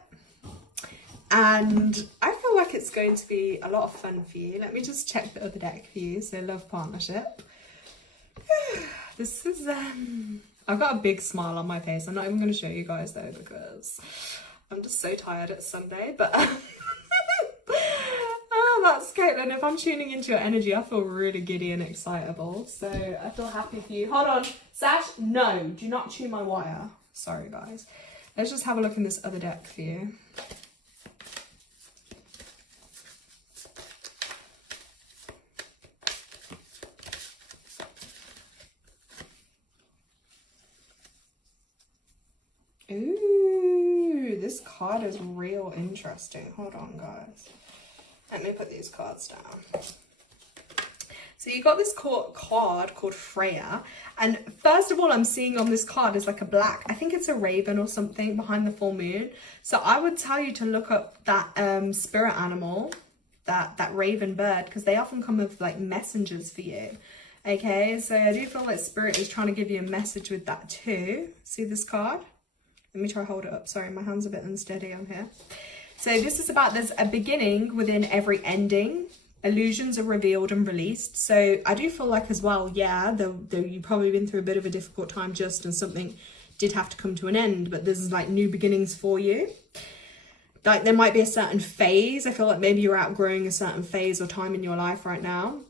And I feel like it's going to be a lot of fun for you. Let me just check the other deck for you. So love partnership. This is, I've got a big smile on my face. I'm not even going to show you guys though, because I'm just so tired. It's Sunday, but oh, that's Caitlin. If I'm tuning into your energy, I feel really giddy and excitable. So I feel happy for you. Hold on, Sash, no, do not chew my wire. Sorry guys. Let's just have a look in this other deck for you. Ooh, this card is real interesting. Hold on, guys. Let me put these cards down. So you got this card called Freya. And first of all, I'm seeing on this card is like a black, I think it's a raven or something behind the full moon. So I would tell you to look up that spirit animal, that raven bird, because they often come with like messengers for you. Okay, so I do feel like spirit is trying to give you a message with that too. See this card? Let me try to hold it up. Sorry, my hand's a bit unsteady on here. So this is about there's a beginning within every ending. Illusions are revealed and released. So I do feel like as well, yeah, though you've probably been through a bit of a difficult time just and something did have to come to an end, but there's like new beginnings for you. Like there might be a certain phase. I feel like maybe you're outgrowing a certain phase or time in your life right now.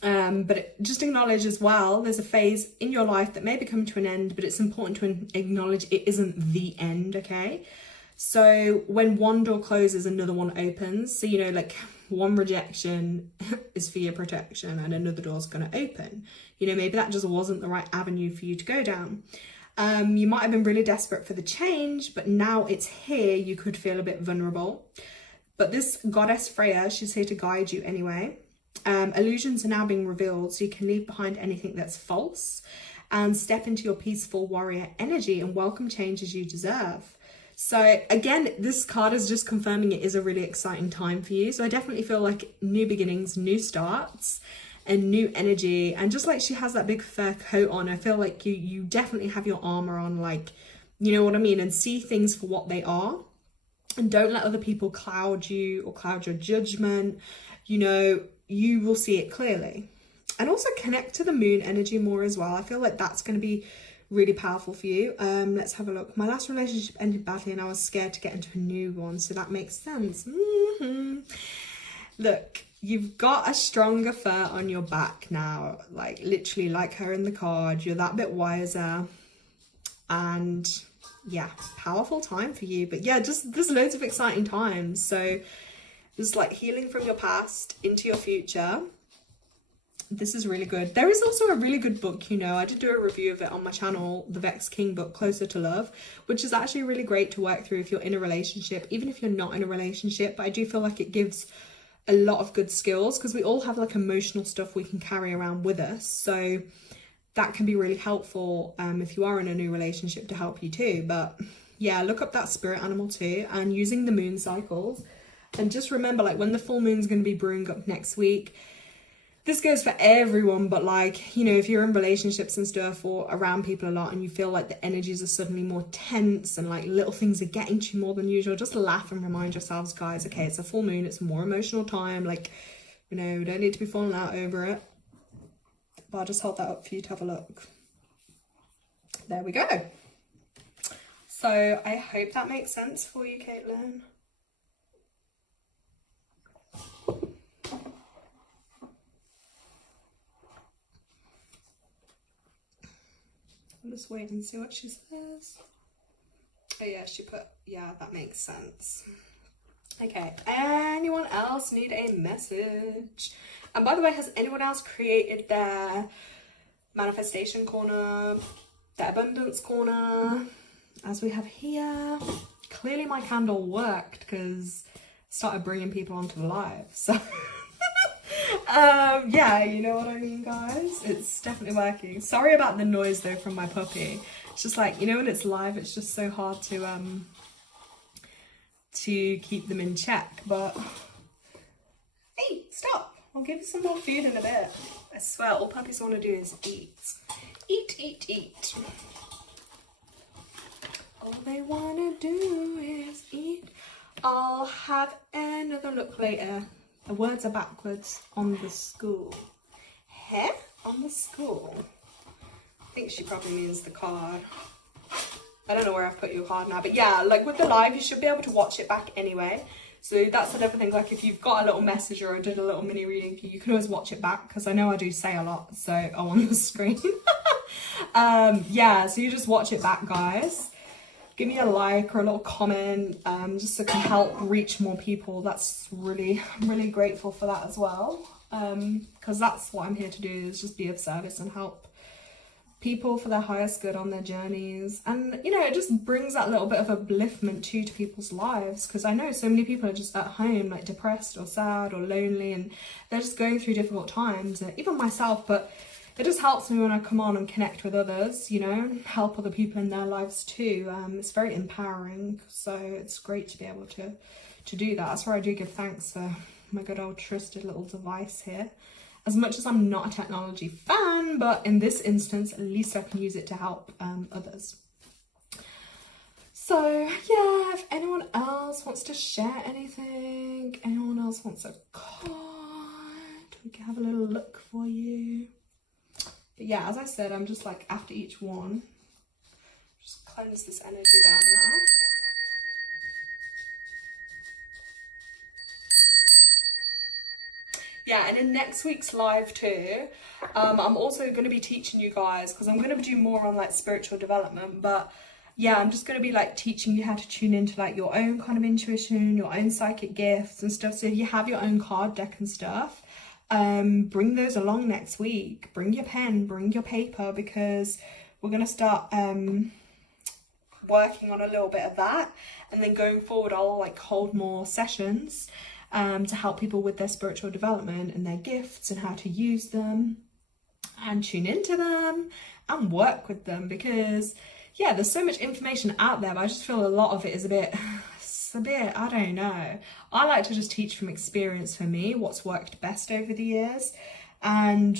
But just acknowledge as well, there's a phase in your life that may be coming to an end, but it's important to acknowledge it isn't the end, okay? So when one door closes, another one opens. So, you know, like one rejection is for your protection and another door's going to open. You know, maybe that just wasn't the right avenue for you to go down. You might have been really desperate for the change, but now it's here, you could feel a bit vulnerable. But this goddess Freya, she's here to guide you anyway. Illusions are now being revealed, so you can leave behind anything that's false and step into your peaceful warrior energy and welcome changes you deserve. So again, this card is just confirming it is a really exciting time for you. So I definitely feel like new beginnings, new starts and new energy. And just like she has that big fur coat on, I feel like you definitely have your armor on, like, you know what I mean? And see things for what they are. And don't let other people cloud you or cloud your judgment. You know, you will see it clearly. And also connect to the moon energy more as well. I feel like that's going to be really powerful for you. Let's have a look. My last relationship ended badly and I was scared to get into a new one, so that makes sense. Look, you've got a stronger fur on your back now, like literally like her in the card. You're that bit wiser, and yeah, powerful time for you. But yeah, just there's loads of exciting times. So just like healing from your past into your future. This is really good. There is also a really good book, you know, I did do a review of it on my channel, the Vex King book, Closer to Love, which is actually really great to work through if you're in a relationship, even if you're not in a relationship. But I do feel like it gives a lot of good skills because we all have like emotional stuff we can carry around with us. So that can be really helpful if you are in a new relationship to help you too. But yeah, look up that spirit animal too, and using the moon cycles. And just remember, like when the full moon's going to be brewing up next week, this goes for everyone, but like, you know, if you're in relationships and stuff or around people a lot and you feel like the energies are suddenly more tense and like little things are getting to you more than usual, just laugh and remind yourselves, guys, okay, it's a full moon, it's a more emotional time, like, you know, we don't need to be falling out over it. But I'll just hold that up for you to have a look. There we go. So I hope that makes sense for you, Caitlin. I'll just wait and see what she says. Oh yeah, she put, yeah, that makes sense. Okay, anyone else need a message? And by the way, has anyone else created their manifestation corner, their abundance corner, as we have here? Clearly my candle worked because it started bringing people onto the live, so... yeah, you know what I mean, guys, it's definitely working. Sorry about the noise though from my puppy. It's just like, you know, when it's live, it's just so hard to keep them in check. But hey, stop, I'll give you some more food in a bit. I swear all puppies want to do is eat. All they want to do is eat. I'll have another look later. The words are backwards. On the school. Heh? On the school. I think she probably means the card. I don't know where I've put your card now. But yeah, like with the live, you should be able to watch it back anyway. So that's another thing. Like if you've got a little message or I did a little mini reading, you can always watch it back. Because I know I do say a lot. So on the screen. Yeah, so you just watch it back, guys. Give me a like or a little comment, just so it can help reach more people. That's really, I'm really grateful for that as well. Because that's what I'm here to do, is just be of service and help people for their highest good on their journeys. And, you know, it just brings that little bit of upliftment to people's lives, because I know so many people are just at home, like depressed or sad or lonely, and they're just going through difficult times, even myself. But it just helps me when I come on and connect with others, you know, help other people in their lives too. It's very empowering, so it's great to be able to do that. That's where I do give thanks for my good old trusted little device here. As much as I'm not a technology fan, but in this instance, at least I can use it to help others. So yeah, if anyone else wants to share anything, anyone else wants a card, we can have a little look for you. But yeah, as I said, I'm just like, after each one, just cleanse this energy down now. Yeah, and in next week's live too, I'm also going to be teaching you guys, because I'm going to do more on like spiritual development, but yeah, I'm just going to be like teaching you how to tune into like your own kind of intuition, your own psychic gifts and stuff. So if you have your own card deck and stuff, bring those along next week. Bring your pen, bring your paper, because we're going to start working on a little bit of that, and then going forward I'll like hold more sessions to help people with their spiritual development and their gifts and how to use them and tune into them and work with them. Because yeah, there's so much information out there, but I just feel a lot of it is a bit, I don't know. I like to just teach from experience for me, what's worked best over the years. And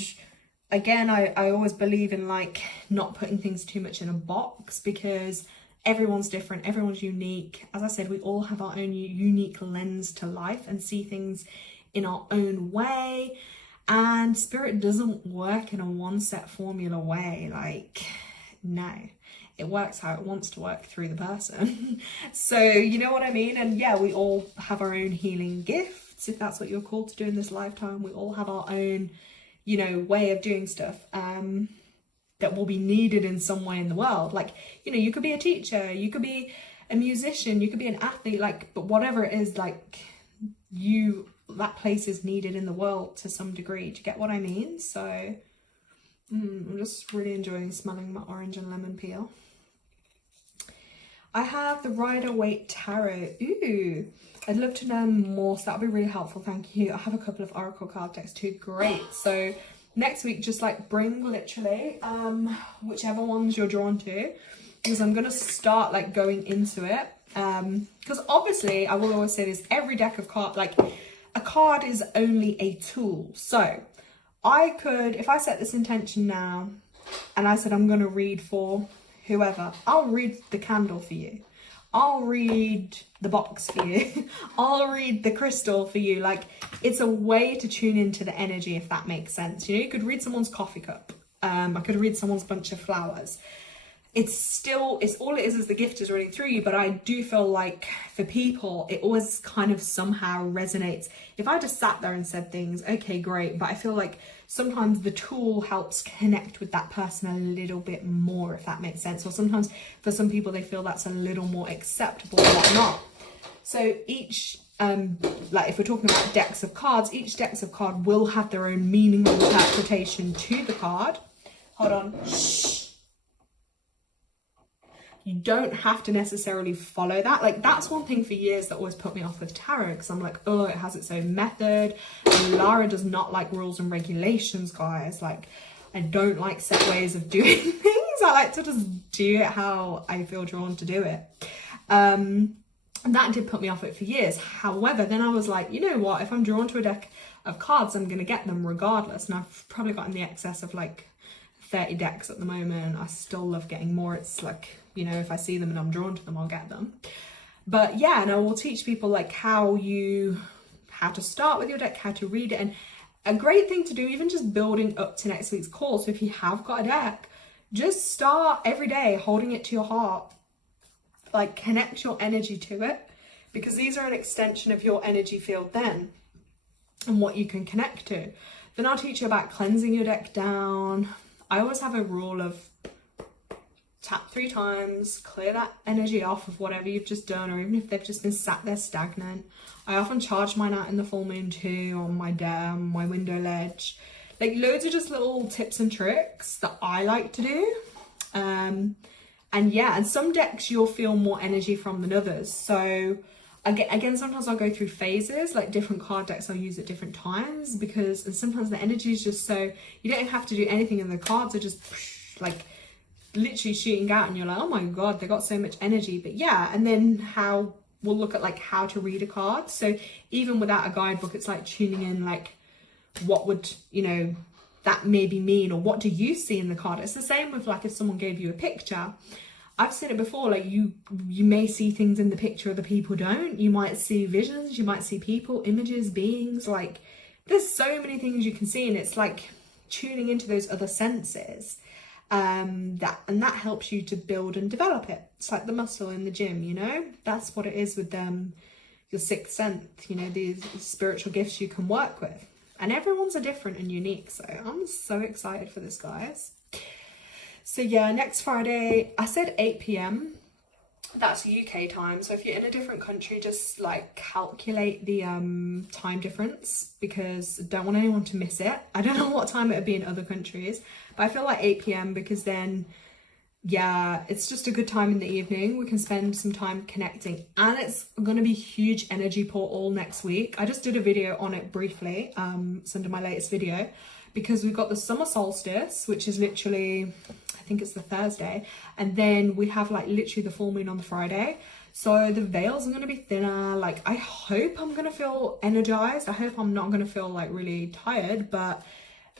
again, I always believe in like not putting things too much in a box, because everyone's different, everyone's unique. As I said, we all have our own unique lens to life and see things in our own way. And spirit doesn't work in a one set formula way. Like, no, it works how it wants to work through the person. So, you know what I mean? And yeah, we all have our own healing gifts, if that's what you're called to do in this lifetime. We all have our own, you know, way of doing stuff. That will be needed in some way in the world. Like, you know, you could be a teacher, you could be a musician, you could be an athlete, like, but whatever it is, like, that place is needed in the world to some degree. Do you get what I mean? So I'm just really enjoying smelling my orange and lemon peel. I have the Rider-Waite Tarot. Ooh, I'd love to know more, so that'll be really helpful. Thank you. I have a couple of Oracle card decks too. Great. So next week, just like bring literally whichever ones you're drawn to, because I'm going to start like going into it. Because obviously, I will always say this, every deck of cards, like a card is only a tool. So I could, if I set this intention now and I said I'm going to read for whoever, I'll read the candle for you. I'll read the box for you. I'll read the crystal for you. Like, it's a way to tune into the energy, if that makes sense. You know, you could read someone's coffee cup. I could read someone's bunch of flowers. It's all it is the gift is running through you. But I do feel like for people, it always kind of somehow resonates. If I just sat there and said things, okay, great. But I feel like sometimes the tool helps connect with that person a little bit more, if that makes sense. Or sometimes for some people, they feel that's a little more acceptable or whatnot. So each, like if we're talking about decks of cards, each decks of card will have their own meaning or interpretation to the card. Hold on. Shh. You don't have to necessarily follow that. Like, that's one thing for years that always put me off with tarot, because I'm like, oh, it has its own method. And Lara does not like rules and regulations, guys. Like, I don't like set ways of doing things. I like to just do it how I feel drawn to do it. And that did put me off it for years. However, then I was like, you know what? If I'm drawn to a deck of cards, I'm going to get them regardless. And I've probably got in the excess of like 30 decks at the moment. I still love getting more. It's like, you know, if I see them and I'm drawn to them, I'll get them. But yeah, and I will teach people like how to start with your deck, how to read it. And a great thing to do, even just building up to next week's call. So if you have got a deck, just start every day holding it to your heart. Like, connect your energy to it, because these are an extension of your energy field then and what you can connect to. Then I'll teach you about cleansing your deck down. I always have a rule of tap 3 times, clear that energy off of whatever you've just done, or even if they've just been sat there stagnant. I often charge mine out in the full moon too, on my window ledge. like loads of just little tips and tricks that I like to do. And yeah, and some decks you'll feel more energy from than others. So again, sometimes I'll go through phases, like different card decks I'll use at different times, because and sometimes the energy is just so, you don't have to do anything and the cards are just like literally shooting out and you're like, oh my god, they got so much energy. But yeah, and then how we'll look at like how to read a card. So even without a guidebook, it's like tuning in, like what would, you know, that maybe mean, or what do you see in the card? It's the same with like if someone gave you a picture. I've seen it before, like you may see things in the picture other people don't. You might see visions, you might see people, images, beings, like there's so many things you can see, and it's like tuning into those other senses. That helps you to build and develop it. It's like the muscle in the gym, you know? That's what it is with your sixth sense, you know, these spiritual gifts you can work with. And everyone's are different and unique, so I'm so excited for this, guys. So yeah, next Friday, I said 8 p.m. That's UK time. So if you're in a different country, just like calculate the time difference, because I don't want anyone to miss it. I don't know what time it would be in other countries, but I feel like 8 p.m. because then, yeah, it's just a good time in the evening. We can spend some time connecting, and it's going to be huge energy portal next week. I just did a video on it briefly. It's under my latest video, because we've got the summer solstice, which is literally, I think it's the Thursday, and then we have like literally the full moon on the Friday. So the veils are going to be thinner. Like I hope I'm going to feel energized. I hope I'm not going to feel like really tired, but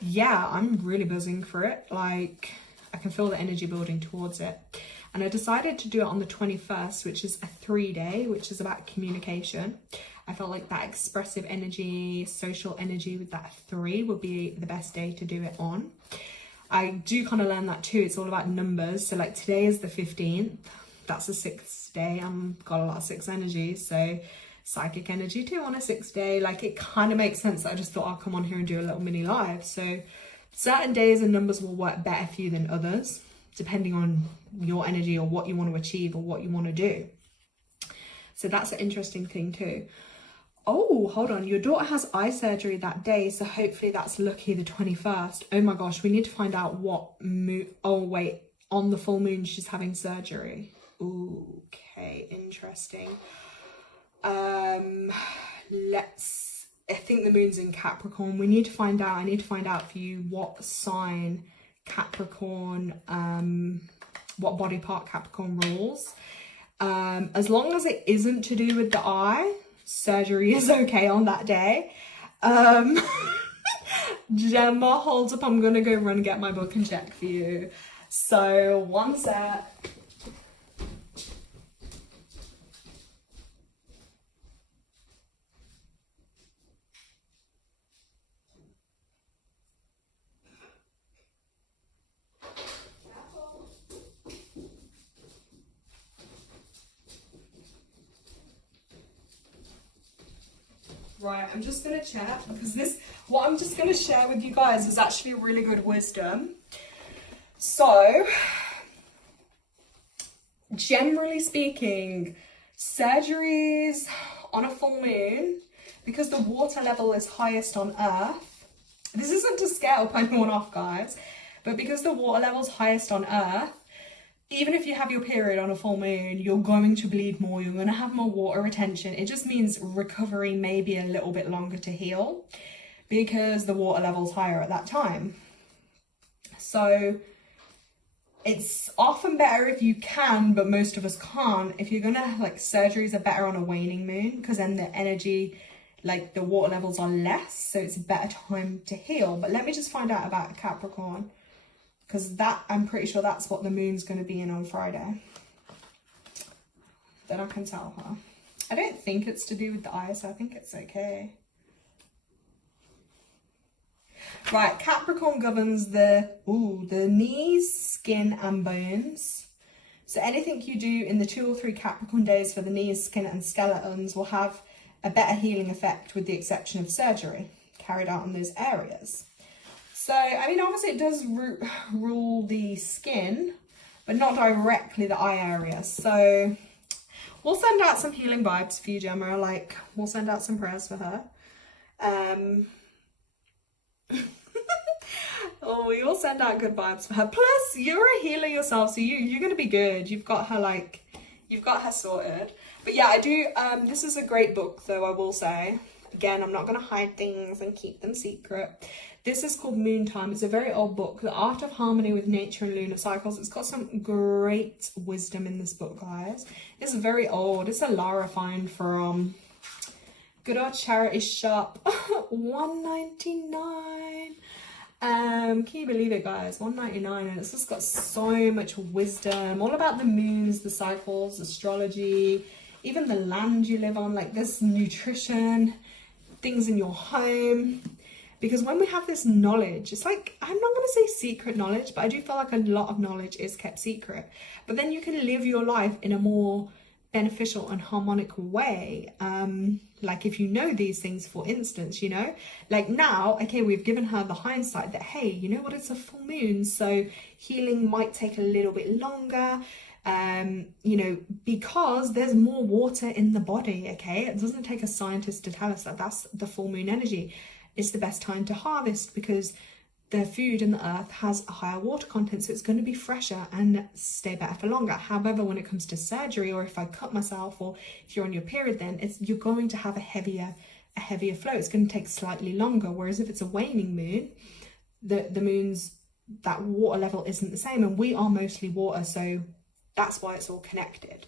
yeah, I'm really buzzing for it. Like I can feel the energy building towards it. And I decided to do it on the 21st, which is a 3-day, which is about communication. I felt like that expressive energy, social energy with that 3 would be the best day to do it on. I do kind of learn that too. It's all about numbers. So like today is the 15th. That's the 6th day. Got a lot of 6 energy. So psychic energy too on a 6th day. Like it kind of makes sense that I just thought I'll come on here and do a little mini live. So certain days and numbers will work better for you than others, depending on your energy or what you want to achieve or what you want to do. So that's an interesting thing too. Oh, hold on. Your daughter has eye surgery that day, so hopefully that's lucky, the 21st. Oh my gosh, we need to find out what moon. Oh wait, on the full moon she's having surgery. Ooh, okay, interesting. I think the moon's in Capricorn. We need to find out. I need to find out for you what sign Capricorn, what body part Capricorn rules. As long as it isn't to do with the eye, surgery is okay on that day. Gemma, hold up, I'm gonna go run and get my book and check for you. So one sec. Right, I'm just going to check, because what I'm just going to share with you guys is actually really good wisdom. So, generally speaking, surgeries on a full moon, because the water level is highest on Earth, this isn't to scare up anyone off, guys, but because the water level is highest on Earth, even if you have your period on a full moon, you're going to bleed more, you're going to have more water retention. It just means recovery may be a little bit longer to heal because the water level's higher at that time. So it's often better if you can, but most of us can't. If you're going to, like, surgeries are better on a waning moon, because then the energy, like the water levels are less, so it's a better time to heal. But let me just find out about Capricorn, because I'm pretty sure that's what the moon's going to be in on Friday. Then I can tell her. I don't think it's to do with the eyes, so I think it's okay. Right, Capricorn governs the knees, skin and bones. So anything you do in the 2 or 3 Capricorn days for the knees, skin and skeletons will have a better healing effect, with the exception of surgery carried out in those areas. So, I mean, obviously it does rule the skin, but not directly the eye area. So we'll send out some healing vibes for you, Gemma. Like, we'll send out some prayers for her. Oh, we all send out good vibes for her. Plus, you're a healer yourself, so you're gonna be good. You've got her sorted. But yeah, I do. This is a great book, though, I will say. Again, I'm not gonna hide things and keep them secret. This is called Moon Time. It's a very old book, The Art of Harmony with Nature and Lunar Cycles. It's got some great wisdom in this book, guys. It's very old. It's a Lara find from good old charity shop. $1.99. Can you believe it, guys? $1.99, and it's just got so much wisdom, all about the moons, the cycles, astrology, even the land you live on, like this nutrition, things in your home. Because when we have this knowledge, it's like, I'm not going to say secret knowledge, but I do feel like a lot of knowledge is kept secret. But then you can live your life in a more beneficial and harmonic way. Like if you know these things, for instance, you know, like now, okay, we've given her the hindsight that, hey, you know what, it's a full moon, so healing might take a little bit longer, you know, because there's more water in the body. Okay, it doesn't take a scientist to tell us that that's the full moon energy. It's the best time to harvest because the food in the earth has a higher water content, so it's going to be fresher and stay better for longer. However, when it comes to surgery, or if I cut myself, or if you're on your period, then you're going to have a heavier flow. It's going to take slightly longer. Whereas if it's a waning moon, the moon's, that water level isn't the same, and we are mostly water, so that's why it's all connected.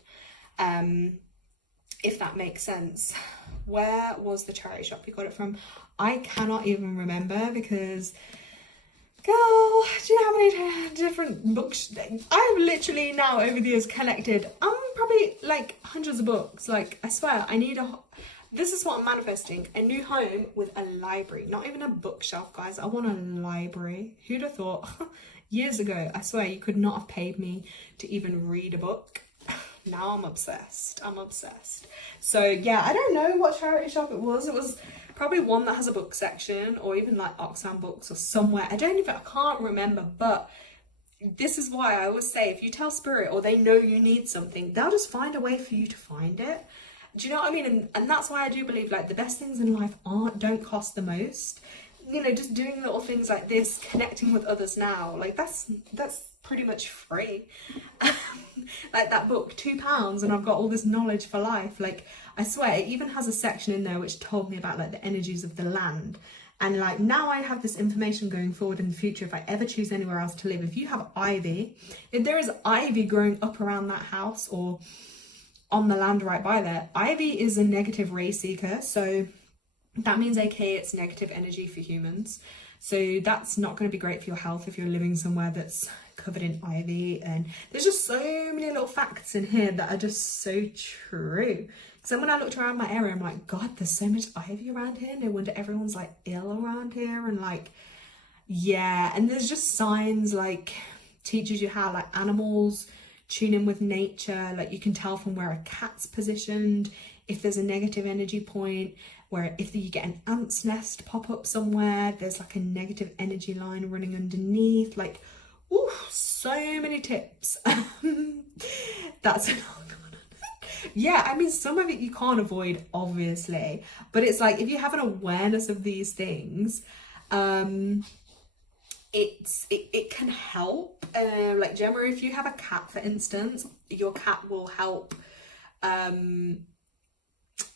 If that makes sense. Where was the charity shop you got it from? I cannot even remember because, girl, do you know how many different books? I have literally now over the years collected, probably like hundreds of books. Like, I swear, this is what I'm manifesting, a new home with a library, not even a bookshelf, guys. I want a library. Who'd have thought? Years ago, I swear, you could not have paid me to even read a book. Now I'm obsessed. So yeah, I don't know what charity shop it was. It was probably one that has a book section, or even like Oxfam Books or somewhere. I can't remember, but this is why I always say, if you tell spirit or they know you need something, they'll just find a way for you to find it. Do you know what I mean? And that's why I do believe like the best things in life don't cost the most. You know, just doing little things like this, connecting with others now, like that's pretty much free. Like that book, £2, and I've got all this knowledge for life. Like, I swear, it even has a section in there which told me about like the energies of the land. And like now I have this information going forward in the future. If I ever choose anywhere else to live, if you have ivy, if there is ivy growing up around that house or on the land right by there, ivy is a negative ray seeker. So that means, aka, it's negative energy for humans. So that's not going to be great for your health if you're living somewhere that's covered in ivy. And there's just so many little facts in here that are just so true. So when I looked around my area, I'm like, God, there's so much ivy around here. No wonder everyone's like ill around here. And like, yeah. And there's just signs like teaches you how like animals tune in with nature. Like you can tell from where a cat's positioned, if there's a negative energy point, where if you get an ant's nest pop up somewhere, there's like a negative energy line running underneath. Like, ooh, so many tips. That's an yeah, I mean, some of it you can't avoid, obviously, but it's like if you have an awareness of these things, it can help. Like generally, if you have a cat, for instance, your cat will help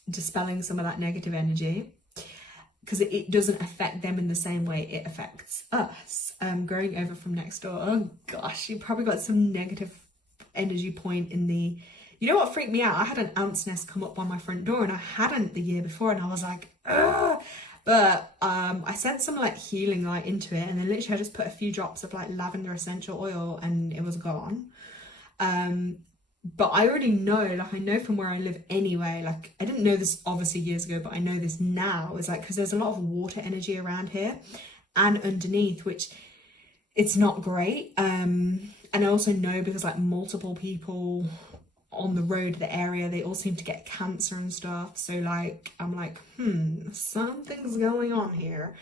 dispelling some of that negative energy, because it doesn't affect them in the same way it affects us. Growing over from next door, oh gosh, you probably got some negative energy point in the, you know what freaked me out? I had an ant's nest come up by my front door, and I hadn't the year before, and I was like, ugh. But I sent some like healing light into it, and then literally I just put a few drops of like lavender essential oil and it was gone. But I already know, like I know from where I live anyway, like I didn't know this obviously years ago, but I know this now, is like because there's a lot of water energy around here and underneath, which it's not great. And I also know because like multiple people on the road, the area, they all seem to get cancer and stuff. So like I'm like, something's going on here.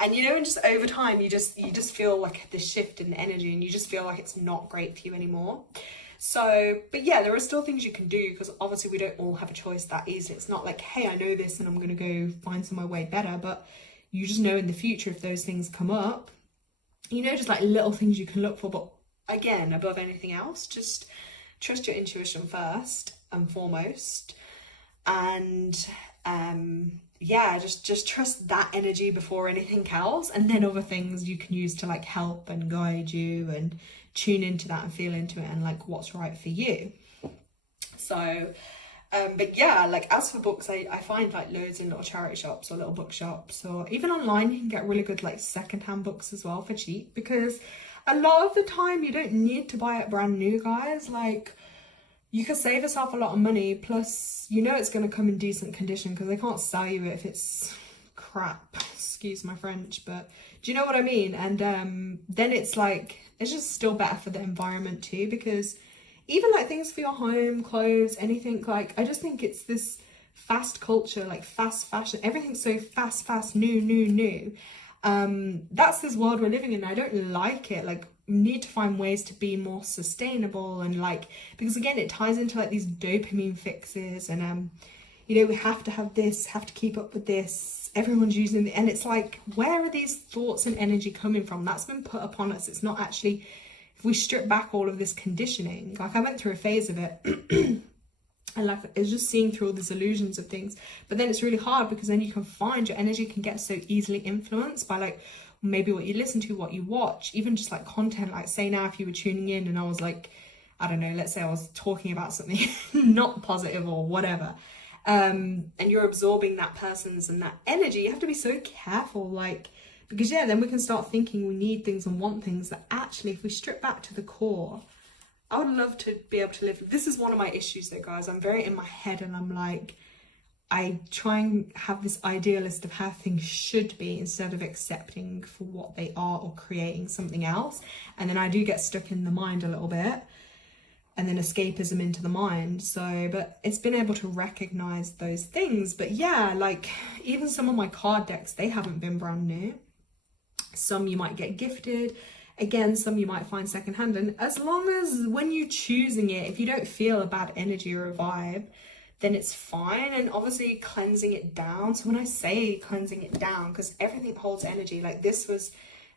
And you know, and just over time you just feel like this shift in energy, and you just feel like it's not great for you anymore. So, but yeah, there are still things you can do, because obviously we don't all have a choice that easily. It's not like, hey, I know this and I'm going to go find somewhere way better, but you just know in the future if those things come up, you know, just like little things you can look for. But again, above anything else, just trust your intuition first and foremost. And yeah, just trust that energy before anything else, and then other things you can use to like help and guide you and tune into that and feel into it and like what's right for you. So but yeah, like as for books, I find like loads in little charity shops or little bookshops, or even online you can get really good like secondhand books as well for cheap, because a lot of the time you don't need to buy it brand new, guys. Like, you could save yourself a lot of money, plus you know it's going to come in decent condition, because they can't sell you it if it's crap, excuse my French, but do you know what I mean? And then it's like, it's just still better for the environment too, because even like things for your home, clothes, anything, like I just think it's this fast culture, like fast fashion, everything's so fast, new. That's this world we're living in. I don't like it. Like, need to find ways to be more sustainable, and like, because again it ties into like these dopamine fixes, and you know, we have to have this, have to keep up with this, everyone's using it, and it's like, where are these thoughts and energy coming from? That's been put upon us. It's not actually, if we strip back all of this conditioning, like I went through a phase of it and like it's just seeing through all these illusions of things, but then it's really hard, because then you can find your energy can get so easily influenced by like maybe what you listen to, what you watch, even just like content. Like, say now if you were tuning in and I was like, I don't know, let's say I was talking about something not positive or whatever, and you're absorbing that person's and that energy, you have to be so careful, like, because yeah, then we can start thinking we need things and want things that actually, if we strip back to the core, I would love to be able to live. This is one of my issues though, guys. I'm very in my head, and I'm like, I try and have this idealist of how things should be instead of accepting for what they are or creating something else. And then I do get stuck in the mind a little bit, and then escapism into the mind. So, but it's been able to recognize those things. But yeah, like even some of my card decks, they haven't been brand new. Some you might get gifted. Again, some you might find secondhand. And as long as when you're choosing it, if you don't feel a bad energy or a vibe, then it's fine. And obviously cleansing it down. So when I say cleansing it down, because everything holds energy, like this was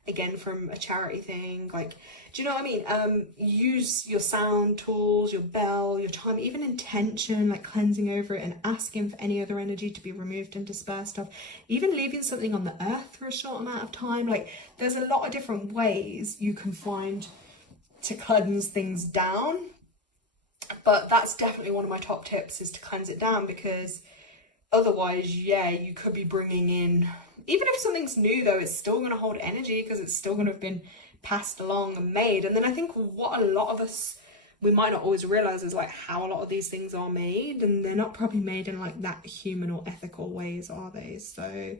again from a charity thing, like, do you know what I mean? Use your sound tools, your bell, your time, even intention, like cleansing over it and asking for any other energy to be removed and dispersed of, even leaving something on the earth for a short amount of time. Like, there's a lot of different ways you can find to cleanse things down, but that's definitely one of my top tips, is to cleanse it down, because otherwise, yeah, you could be bringing in, even if something's new though, it's still going to hold energy, because it's still going to have been passed along and made. And then I think what a lot of us, we might not always realize, is like how a lot of these things are made, and they're not probably made in like that human or ethical ways, are they? So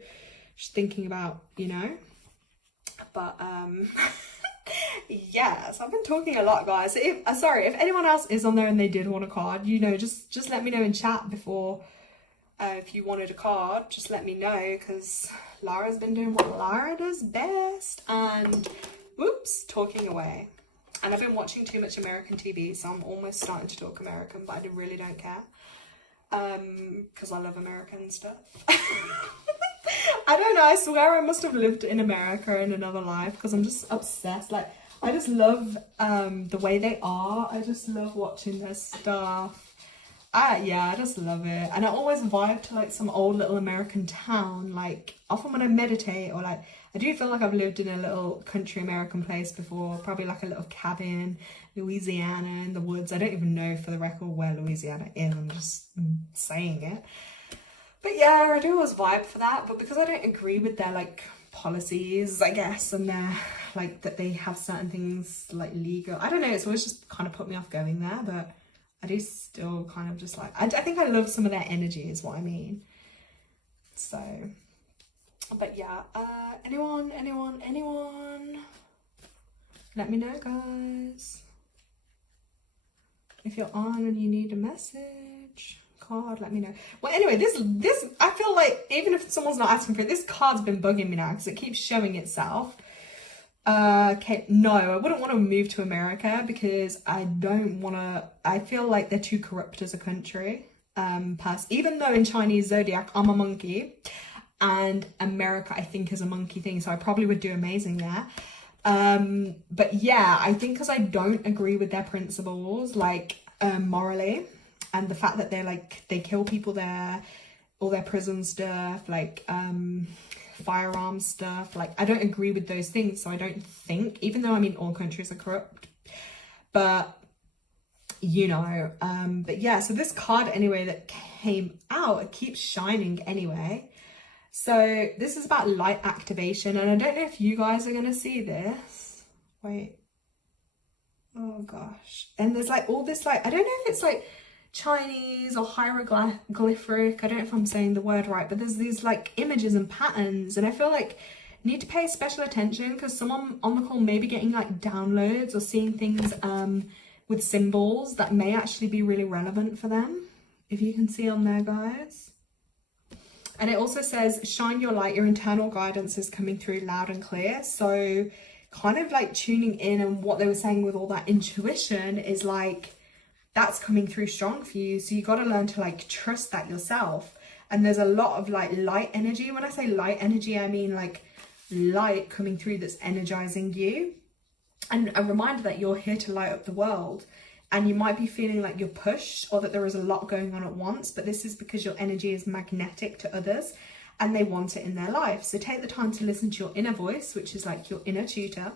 just thinking about, you know, but yeah, so I've been talking a lot, guys. If sorry, if anyone else is on there and they did want a card, you know, just let me know in chat before. If you wanted a card, just let me know, because Lara's been doing what Lara does best, and whoops, talking away. And I've been watching too much American TV, so I'm almost starting to talk American, but I really don't care, because I love American stuff. I don't know, I swear I must have lived in America in another life, because I'm just obsessed. Like, I just love the way they are. I just love watching their stuff. Yeah, I just love it. And I always vibe to like some old little American town. Like, often when I meditate, or like, I do feel like I've lived in a little country American place before, probably like a little cabin, Louisiana, in the woods. I don't even know, for the record, where Louisiana is. I'm just saying it. But yeah, I do always vibe for that. But because I don't agree with their like policies, I guess, and their like, that they have certain things like legal, I don't know, it's always just kind of put me off going there. But I do still kind of just like, I think I love some of their energy is what I mean. So, but yeah, anyone, let me know, guys. If you're on and you need a message, card, let me know. Well, anyway, this, I feel like even if someone's not asking for it, this card's been bugging me now, because it keeps showing itself. Okay, no, I wouldn't want to move to America, because I don't want to, I feel like they're too corrupt as a country. Even though in Chinese zodiac, I'm a monkey, and America, I think, is a monkey thing, so I probably would do amazing there. But yeah, I think because I don't agree with their principles, like morally, and the fact that they're like, they kill people there, all their prison stuff, like firearms stuff, like I don't agree with those things. So I don't think, even though I mean all countries are corrupt, but you know, but yeah, so this card anyway that came out, it keeps shining anyway. So this is about light activation, and I don't know if you guys are gonna see this. Wait, oh gosh, and there's like all this, like I don't know if it's like Chinese or hieroglyphic, I don't know if I'm saying the word right, but there's these like images and patterns, and I feel like you need to pay special attention because someone on the call may be getting like downloads or seeing things with symbols that may actually be really relevant for them, if you can see on there, guys. And it also says, shine your light, your internal guidance is coming through loud and clear. So kind of like tuning in, and what they were saying with all that intuition is like, that's coming through strong for you. So you got to learn to like trust that yourself. And there's a lot of like light energy. When I say light energy, I mean like light coming through that's energizing you. And a reminder that you're here to light up the world, and you might be feeling like you're pushed or that there is a lot going on at once, but this is because your energy is magnetic to others and they want it in their life. So take the time to listen to your inner voice, which is like your inner tutor,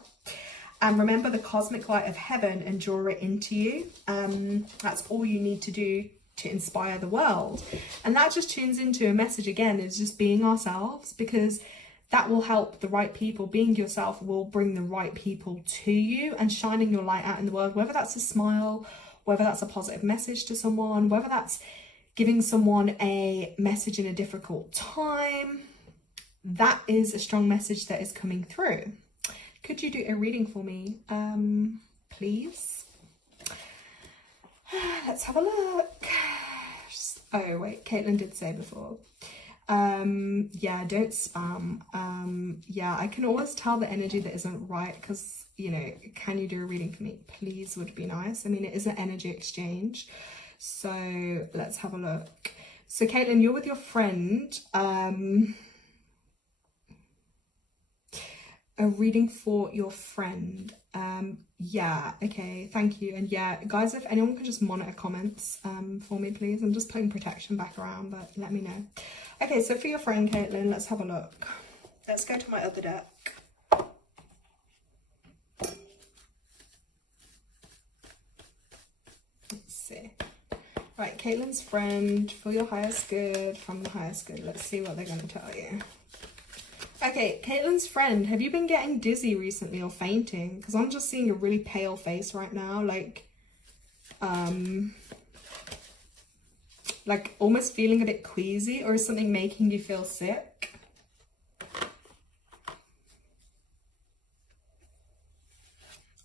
and remember the cosmic light of heaven and draw it into you. That's all you need to do to inspire the world. And that just tunes into a message again, is just being ourselves, because that will help the right people. Being yourself will bring the right people to you, and shining your light out in the world, whether that's a smile, whether that's a positive message to someone, whether that's giving someone a message in a difficult time. That is a strong message that is coming through. Could you do a reading for me, please? Let's have a look. Oh wait, Caitlin did say before. Yeah, don't spam. Yeah, I can always tell the energy that isn't right, because, you know, can you do a reading for me, please? Would be nice. I mean, it is an energy exchange. So let's have a look. So Caitlin, you're with your friend. A reading for your friend. Yeah, okay, thank you. And yeah, guys, if anyone could just monitor comments for me, please. I'm just putting protection back around, but let me know. Okay, so for your friend, Caitlin, let's have a look. Let's go to my other deck. Let's see. Right, Caitlin's friend, for your highest good, from the highest good. Let's see what they're going to tell you. Okay, Caitlin's friend, have you been getting dizzy recently or fainting? Because I'm just seeing a really pale face right now, like almost feeling a bit queasy, or is something making you feel sick?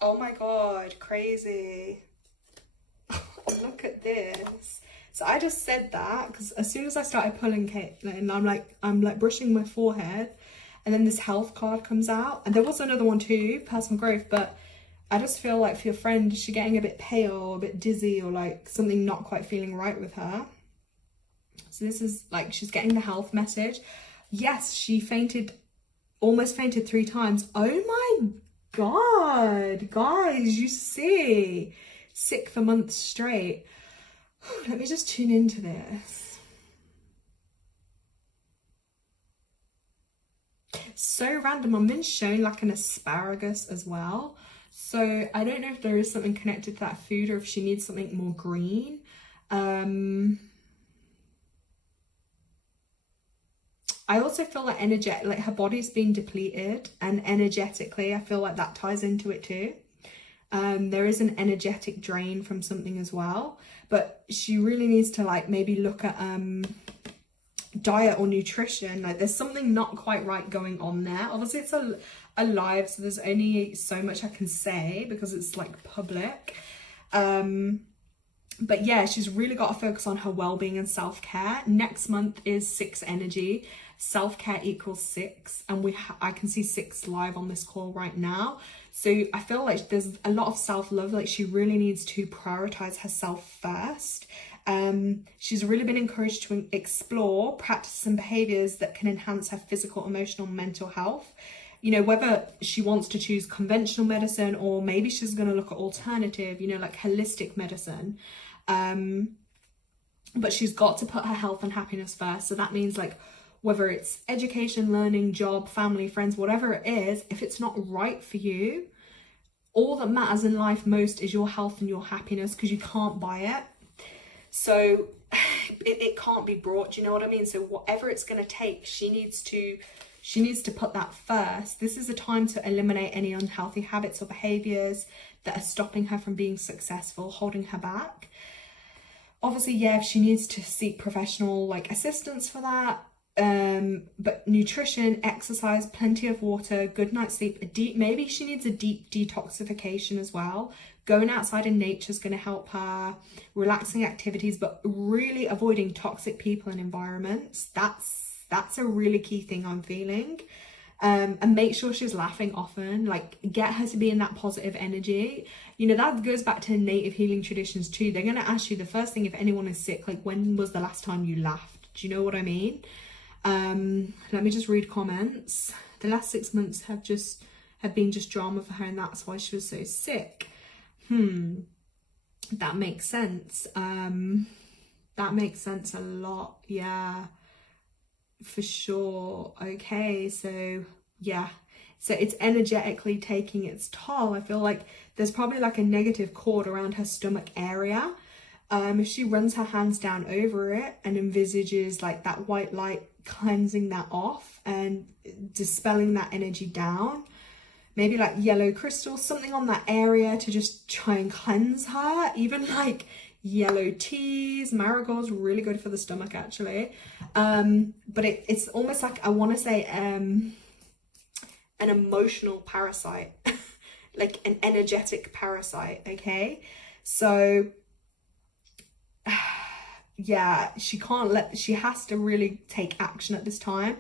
Oh my god, crazy. Look at this. So I just said that because as soon as I started pulling Caitlin, I'm like brushing my forehead, and then this health card comes out, and there was another one too, personal growth, but I just feel like for your friend, is she getting a bit pale, a bit dizzy, or like something not quite feeling right with her? So this is like, she's getting the health message. Yes, she fainted, almost fainted 3 times. Oh my god, guys, you see, sick for months straight. Let me just tune into this. So random. I'm being shown like an asparagus as well. So I don't know if there is something connected to that food, or if she needs something more green. I also feel like like her body's being depleted, and energetically I feel like that ties into it too. There is an energetic drain from something as well, but she really needs to like maybe look at diet or nutrition. Like there's something not quite right going on there. Obviously it's a live, so there's only so much I can say because it's like public. But yeah, she's really got to focus on her well-being and self-care. Next month is 6 energy. Self-care equals 6, and I can see 6 live on this call right now. So I feel like there's a lot of self-love. Like she really needs to prioritize herself first. She's really been encouraged to explore practices and behaviors that can enhance her physical, emotional, mental health. you know, whether she wants to choose conventional medicine or maybe she's going to look at alternative, you know, like holistic medicine. But she's got to put her health and happiness first. So that means like whether it's education, learning, job, family, friends, whatever it is, if it's not right for you, all that matters in life most is your health and your happiness, because you can't buy it. So it can't be brought, do you know what I mean? So whatever it's going to take, she needs to put that first. This is a time to eliminate any unhealthy habits or behaviors that are stopping her from being successful, holding her back. Obviously, yeah, if she needs to seek professional like assistance for that, but nutrition, exercise, plenty of water, good night's sleep, maybe she needs a deep detoxification as well. Going outside in nature is going to help her. Relaxing activities, but really avoiding toxic people and environments. That's a really key thing I'm feeling. And make sure she's laughing often, like get her to be in that positive energy. You know, that goes back to native healing traditions too. They're going to ask you the first thing if anyone is sick, like when was the last time you laughed? Do you know what I mean? Let me just read comments. The last 6 months have been just drama for her, and that's why she was so sick. That makes sense. That makes sense a lot. Yeah, for sure. Okay, so yeah, so it's energetically taking its toll. I feel like there's probably like a negative cord around her stomach area. If she runs her hands down over it and envisages like that white light cleansing that off and dispelling that energy down, maybe like yellow crystals, something on that area to just try and cleanse her. Even like yellow teas, marigolds, really good for the stomach actually. But it's almost like, I want to say an emotional parasite, like an energetic parasite. Okay, so yeah, she has to really take action at this time.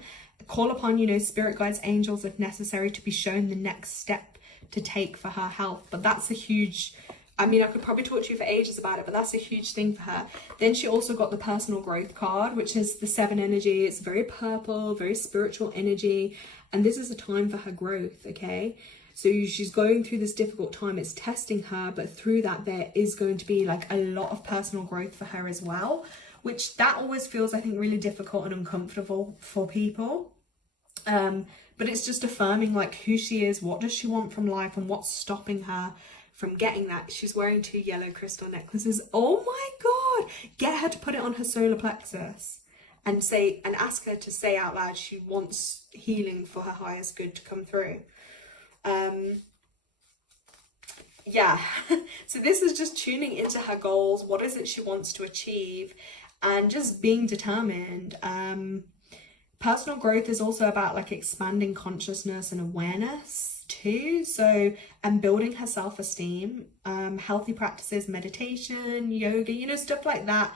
Call upon, you know, spirit guides, angels if necessary, to be shown the next step to take for her health. But that's a huge, I mean, I could probably talk to you for ages about it, but that's a huge thing for her. Then she also got the personal growth card, which is the 7 energy. It's very purple, very spiritual energy. And this is a time for her growth, okay? So she's going through this difficult time. It's testing her, but through that there is going to be like a lot of personal growth for her as well, which that always feels, I think, really difficult and uncomfortable for people. But it's just affirming like who she is, what does she want from life, and what's stopping her from getting that. She's wearing 2 yellow crystal necklaces. Oh my God, get her to put it on her solar plexus and ask her to say out loud she wants healing for her highest good to come through. Yeah, so this is just tuning into her goals. What is it she wants to achieve, and just being determined. Personal growth is also about like expanding consciousness and awareness too. So, and building her self-esteem, healthy practices, meditation, yoga, you know, stuff like that.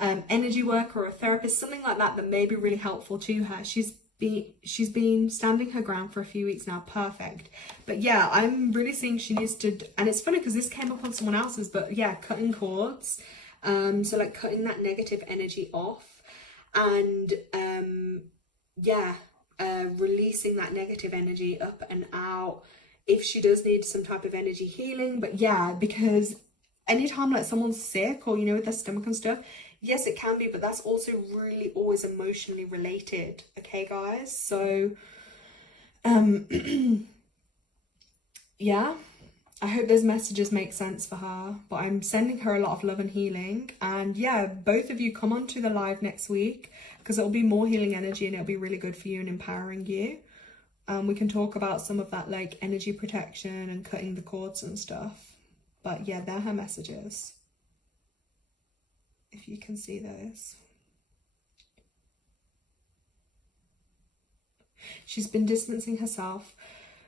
Energy work or a therapist, something like that may be really helpful to her. She's been standing her ground for a few weeks now. Perfect. But yeah, I'm really seeing she needs to, and it's funny because this came up on someone else's, but yeah, cutting cords. So like cutting that negative energy off, and releasing that negative energy up and out if she does need some type of energy healing. But yeah, because anytime like someone's sick or, you know, with their stomach and stuff, yes, it can be, but that's also really always emotionally related. Okay, guys? So, yeah, I hope those messages make sense for her, but I'm sending her a lot of love and healing. And yeah, both of you come on to the live next week, because it'll be more healing energy and it'll be really good for you and empowering you. We can talk about some of that like energy protection and cutting the cords and stuff. But yeah, they're her messages, if you can see those. She's been distancing herself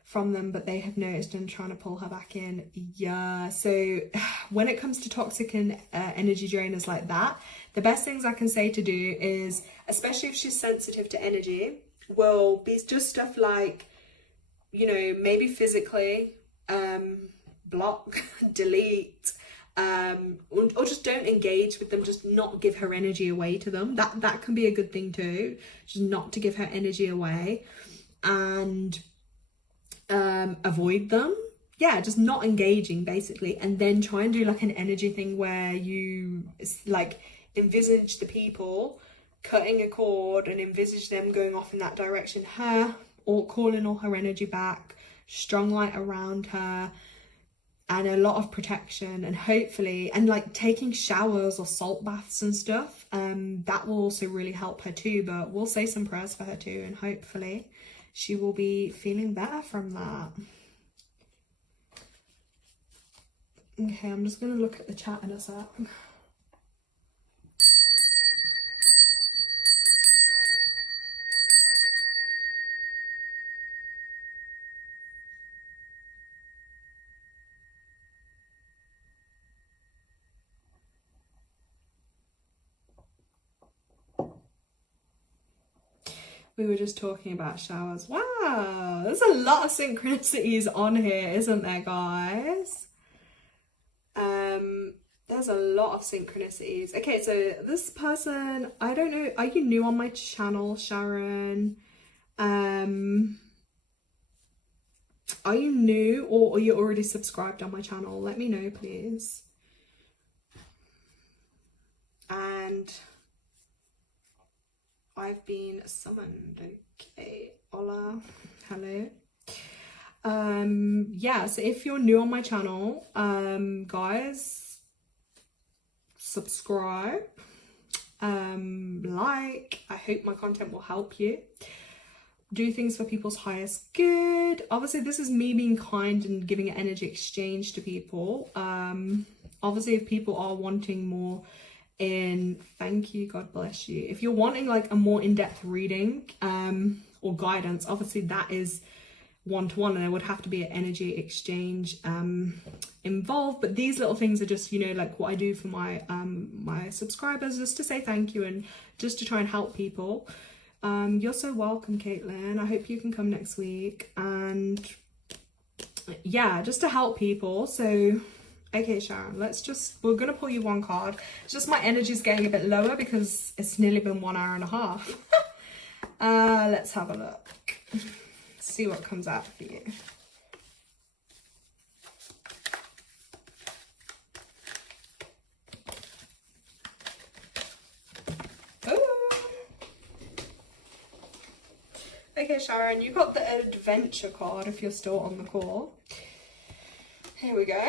from them, but they have noticed and trying to pull her back in. Yeah, so when it comes to toxic and energy drainers like that, the best things I can say to do is, especially if she's sensitive to energy, will be just stuff like, you know, maybe physically block, delete, or just don't engage with them, just not give her energy away to them. That can be a good thing too, just not to give her energy away. And avoid them. Yeah, just not engaging basically, and then try and do like an energy thing where you like envisage the people cutting a cord and envisage them going off in that direction, her or calling all her energy back, strong light around her, and a lot of protection, and hopefully, and like taking showers or salt baths and stuff, that will also really help her too. But we'll say some prayers for her too, and hopefully she will be feeling better from that. Okay, I'm just gonna look at the chat in a sec. We were just talking about showers. Wow, there's a lot of synchronicities on here, isn't there, guys? There's a lot of synchronicities. Okay, so this person, I don't know, are you new on my channel, Sharon? Are you new, or are you already subscribed on my channel? Let me know, please. And I've been summoned. Okay, hola, hello. Yeah, so if you're new on my channel, guys, subscribe, like. I hope my content will help you. Do things for people's highest good. Obviously, this is me being kind and giving an energy exchange to people. Obviously, if people are wanting more thank you, God bless you. If you're wanting like a more in-depth reading, or guidance, obviously that is one-to-one, and there would have to be an energy exchange involved. But these little things are just, you know, like what I do for my my subscribers, just to say thank you and just to try and help people. You're so welcome, Caitlin. I hope you can come next week, and yeah, just to help people. So okay, Sharon, we're gonna pull you one card. It's just my energy's getting a bit lower because it's nearly been 1 hour and a half. Let's have a look. See what comes out for you. Ooh. Okay, Sharon, you got the adventure card if you're still on the call. Here we go.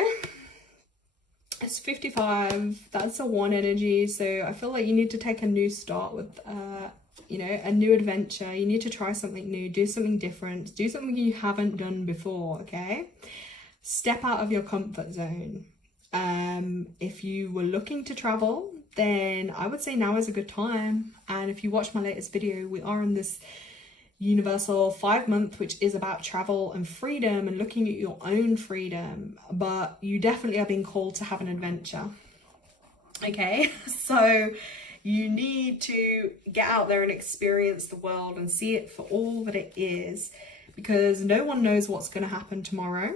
It's 55. That's a 1 energy, so I feel like you need to take a new start with you know, a new adventure. You need to try something new, do something different, do something you haven't done before. Okay, step out of your comfort zone. If you were looking to travel, then I would say now is a good time. And if you watch my latest video, we are in this universal 5-month, which is about travel and freedom and looking at your own freedom. But you definitely are being called to have an adventure. Okay, so you need to get out there and experience the world and see it for all that it is, because no one knows what's going to happen tomorrow.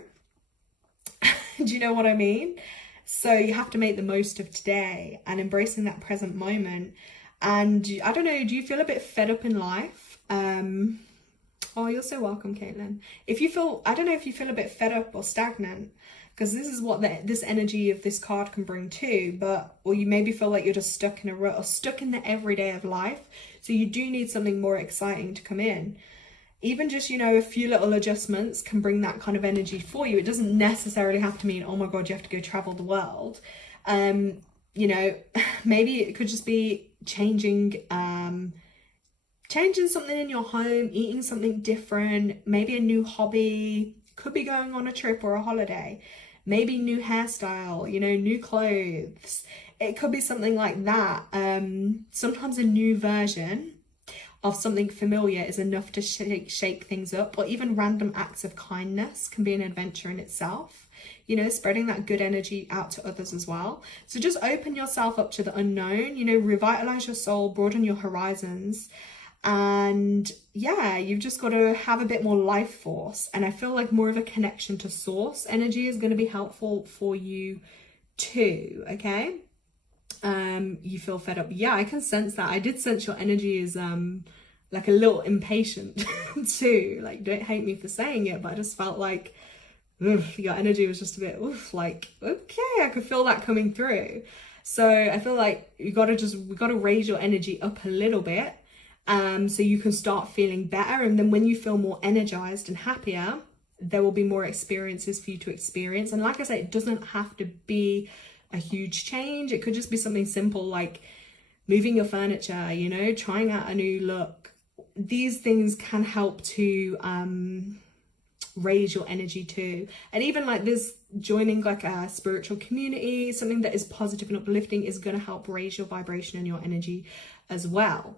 Do you know what I mean? So you have to make the most of today and embracing that present moment. And I don't know, do you feel a bit fed up in life? Oh, you're so welcome, Caitlin. If you feel, I don't know if you feel a bit fed up or stagnant, because this is what this energy of this card can bring too. But, or you maybe feel like you're just stuck in a rut or stuck in the everyday of life. So you do need something more exciting to come in. Even just, you know, a few little adjustments can bring that kind of energy for you. It doesn't necessarily have to mean, oh my God, you have to go travel the world. You know, maybe it could just be changing something in your home, eating something different, maybe a new hobby, could be going on a trip or a holiday, maybe new hairstyle, you know, new clothes. It could be something like that. Sometimes a new version of something familiar is enough to shake things up, or even random acts of kindness can be an adventure in itself. You know, spreading that good energy out to others as well. So just open yourself up to the unknown, you know, revitalize your soul, broaden your horizons. And yeah, you've just got to have a bit more life force. And I feel like more of a connection to source energy is going to be helpful for you too, okay? You feel fed up. Yeah, I can sense that. I did sense your energy is like a little impatient too. Like, don't hate me for saying it, but I just felt like your energy was just a bit like, okay, I could feel that coming through. So I feel like we gotta raise your energy up a little bit, so you can start feeling better. And then when you feel more energized and happier, there will be more experiences for you to experience. And like I said, it doesn't have to be a huge change. It could just be something simple like moving your furniture, you know, trying out a new look. These things can help to raise your energy too. And even like this, joining like a spiritual community, something that is positive and uplifting, is going to help raise your vibration and your energy as well.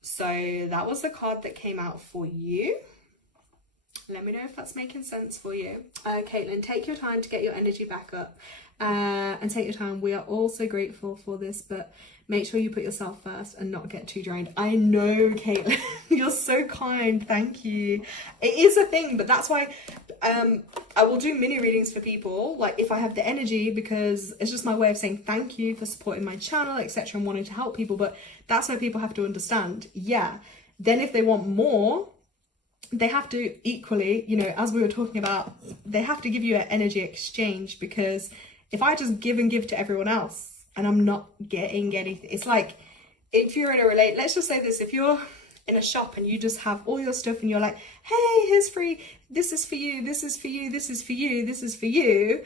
So that was the card that came out for you. Let me know if that's making sense for you. Caitlin, take your time to get your energy back up, and take your time. We are all so grateful for this, but make sure you put yourself first and not get too drained. I know, Caitlin, you're so kind. Thank you. It is a thing, but that's why I will do mini readings for people, like if I have the energy, because it's just my way of saying thank you for supporting my channel, etc., and wanting to help people. But that's why people have to understand. Yeah. Then if they want more, they have to equally, you know, as we were talking about, they have to give you an energy exchange, because if I just give and give to everyone else and I'm not getting anything, it's like if you're in a let's just say this, if you're in a shop and you just have all your stuff and you're like, hey, here's free, this is for you, this is for you, this is for you, this is for you,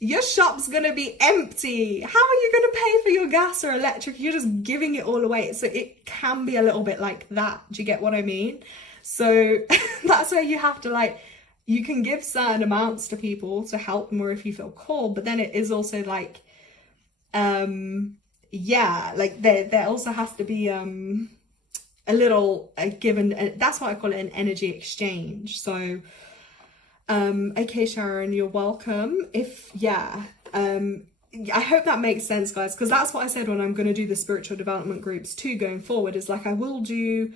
your shop's gonna be empty. How are you gonna pay for your gas or electric? You're just giving it all away. So it can be a little bit like that. Do you get what I mean? So that's where you have to, like, you can give certain amounts to people to help them, or if you feel called, but then it is also like, yeah, like there also has to be a little given. That's why I call it an energy exchange. So okay, Sharon, you're welcome. I hope that makes sense, guys, because that's what I said when I'm going to do the spiritual development groups too going forward, is like I will do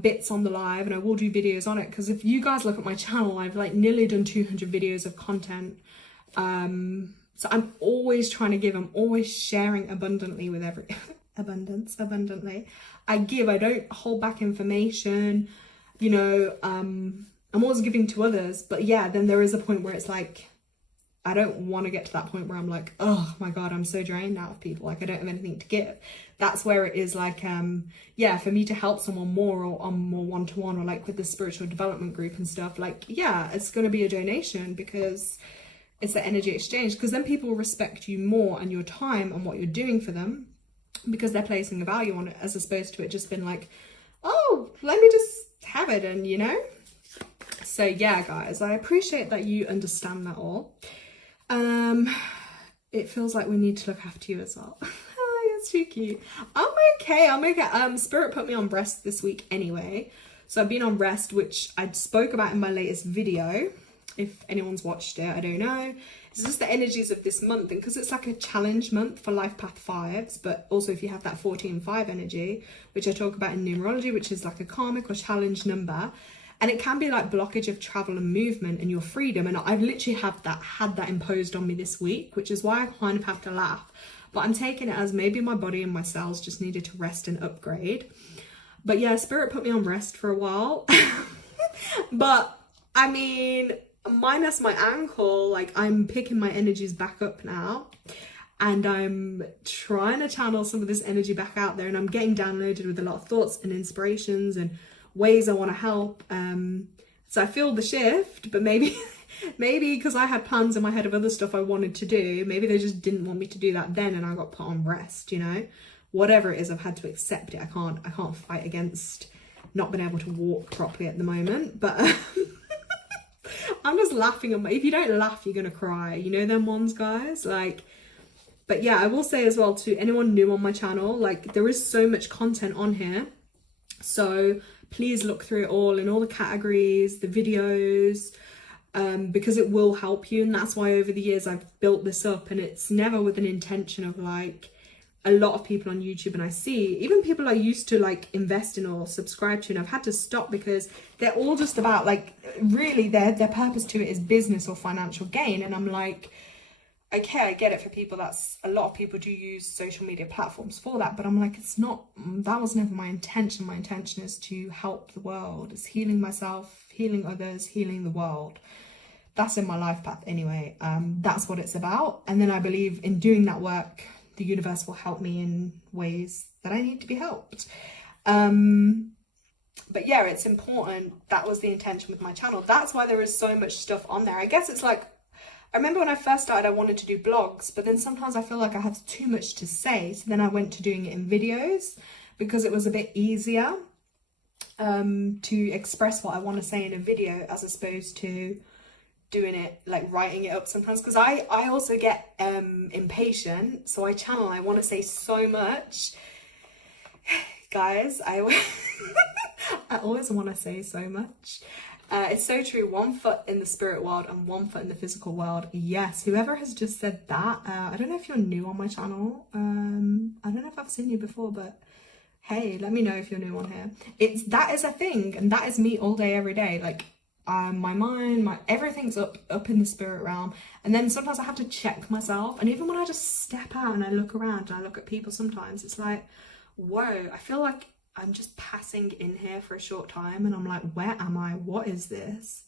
bits on the live and I will do videos on it, because if you guys look at my channel, I've like nearly done 200 videos of content. So I'm always trying to give, I'm always sharing abundantly with abundantly. I give, I don't hold back information, you know, I'm always giving to others. But yeah, then there is a point where it's like, I don't want to get to that point where I'm like, oh my God, I'm so drained out of people. Like I don't have anything to give. That's where it is like, yeah, for me to help someone more, or on more one-to-one, or like with the spiritual development group and stuff, like, yeah, it's going to be a donation, because it's the energy exchange, because then people respect you more and your time and what you're doing for them, because they're placing a value on it, as opposed to it just being like, oh, let me just have it, and you know. So yeah, guys, I appreciate that you understand that all. It feels like we need to look after you as well. Oh, you're too cute. I'm okay. Spirit put me on rest this week anyway, so I've been on rest, which I spoke about in my latest video. If anyone's watched it, I don't know. It's just the energies of this month, and because it's like a challenge month for life path 5s, but also if you have that 14-5 energy, which I talk about in numerology, which is like a karmic or challenge number, and it can be like blockage of travel and movement and your freedom. And I've literally had that imposed on me this week, which is why I kind of have to laugh. But I'm taking it as maybe my body and my cells just needed to rest and upgrade. But yeah, Spirit put me on rest for a while. But I mean, minus my ankle, like I'm picking my energies back up now. And I'm trying to channel some of this energy back out there. And I'm getting downloaded with a lot of thoughts and inspirations and ways I want to help. So I feel the shift, but maybe because I had plans in my head of other stuff I wanted to do, maybe they just didn't want me to do that then, and I got put on rest, you know. Whatever it is, I've had to accept it. I can't fight against not being able to walk properly at the moment. But I'm just laughing at if you don't laugh, you're gonna cry, you know them ones, guys. Like, but yeah, I will say as well to anyone new on my channel, like there is so much content on here, so please look through it all in all the categories, the videos, because it will help you. And that's why over the years I've built this up, and it's never with an intention of like a lot of people on YouTube, and I see even people I used to like invest in or subscribe to, and I've had to stop because they're all just about like, really their purpose to it is business or financial gain. And I'm like, okay, I get it for people, that's a lot of people do use social media platforms for that, but I'm like, it's not, that was never my intention. My intention is to help the world. It's healing myself, healing others, healing the world. That's in my life path anyway. That's what it's about. And then I believe in doing that work, the universe will help me in ways that I need to be helped. But yeah, it's important. That was the intention with my channel. That's why there is so much stuff on there. I guess it's like, I remember when I first started, I wanted to do blogs, but then sometimes I feel like I have too much to say. So then I went to doing it in videos because it was a bit easier to express what I want to say in a video as opposed to doing it, like writing it up sometimes. Because I also get impatient. So I want to say so much. Guys, I always want to say so much. It's so true. 1 foot in the spirit world and 1 foot in the physical world. Yes, whoever has just said that. I don't know if you're new on my channel. I don't know if I've seen you before, but hey, let me know if you're new on here. That is a thing, and that is me all day, every day. Like my mind, everything's up in the spirit realm. And then sometimes I have to check myself. And even when I just step out and I look around and I look at people, sometimes it's like, whoa, I feel like I'm just passing in here for a short time and I'm like, where am I? What is this?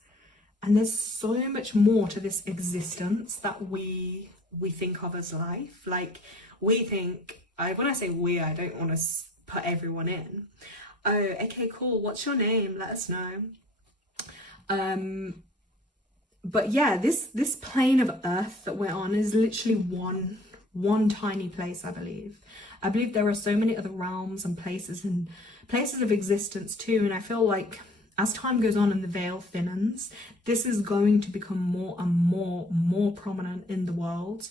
And there's so much more to this existence that we think of as life. Like we think, when I say we, I don't want to put everyone in. Oh, okay, cool. What's your name? Let us know. But yeah, this plane of earth that we're on is literally one tiny place, I believe. I believe there are so many other realms and places of existence too. And I feel like as time goes on and the veil thinnens, this is going to become more and more prominent in the world,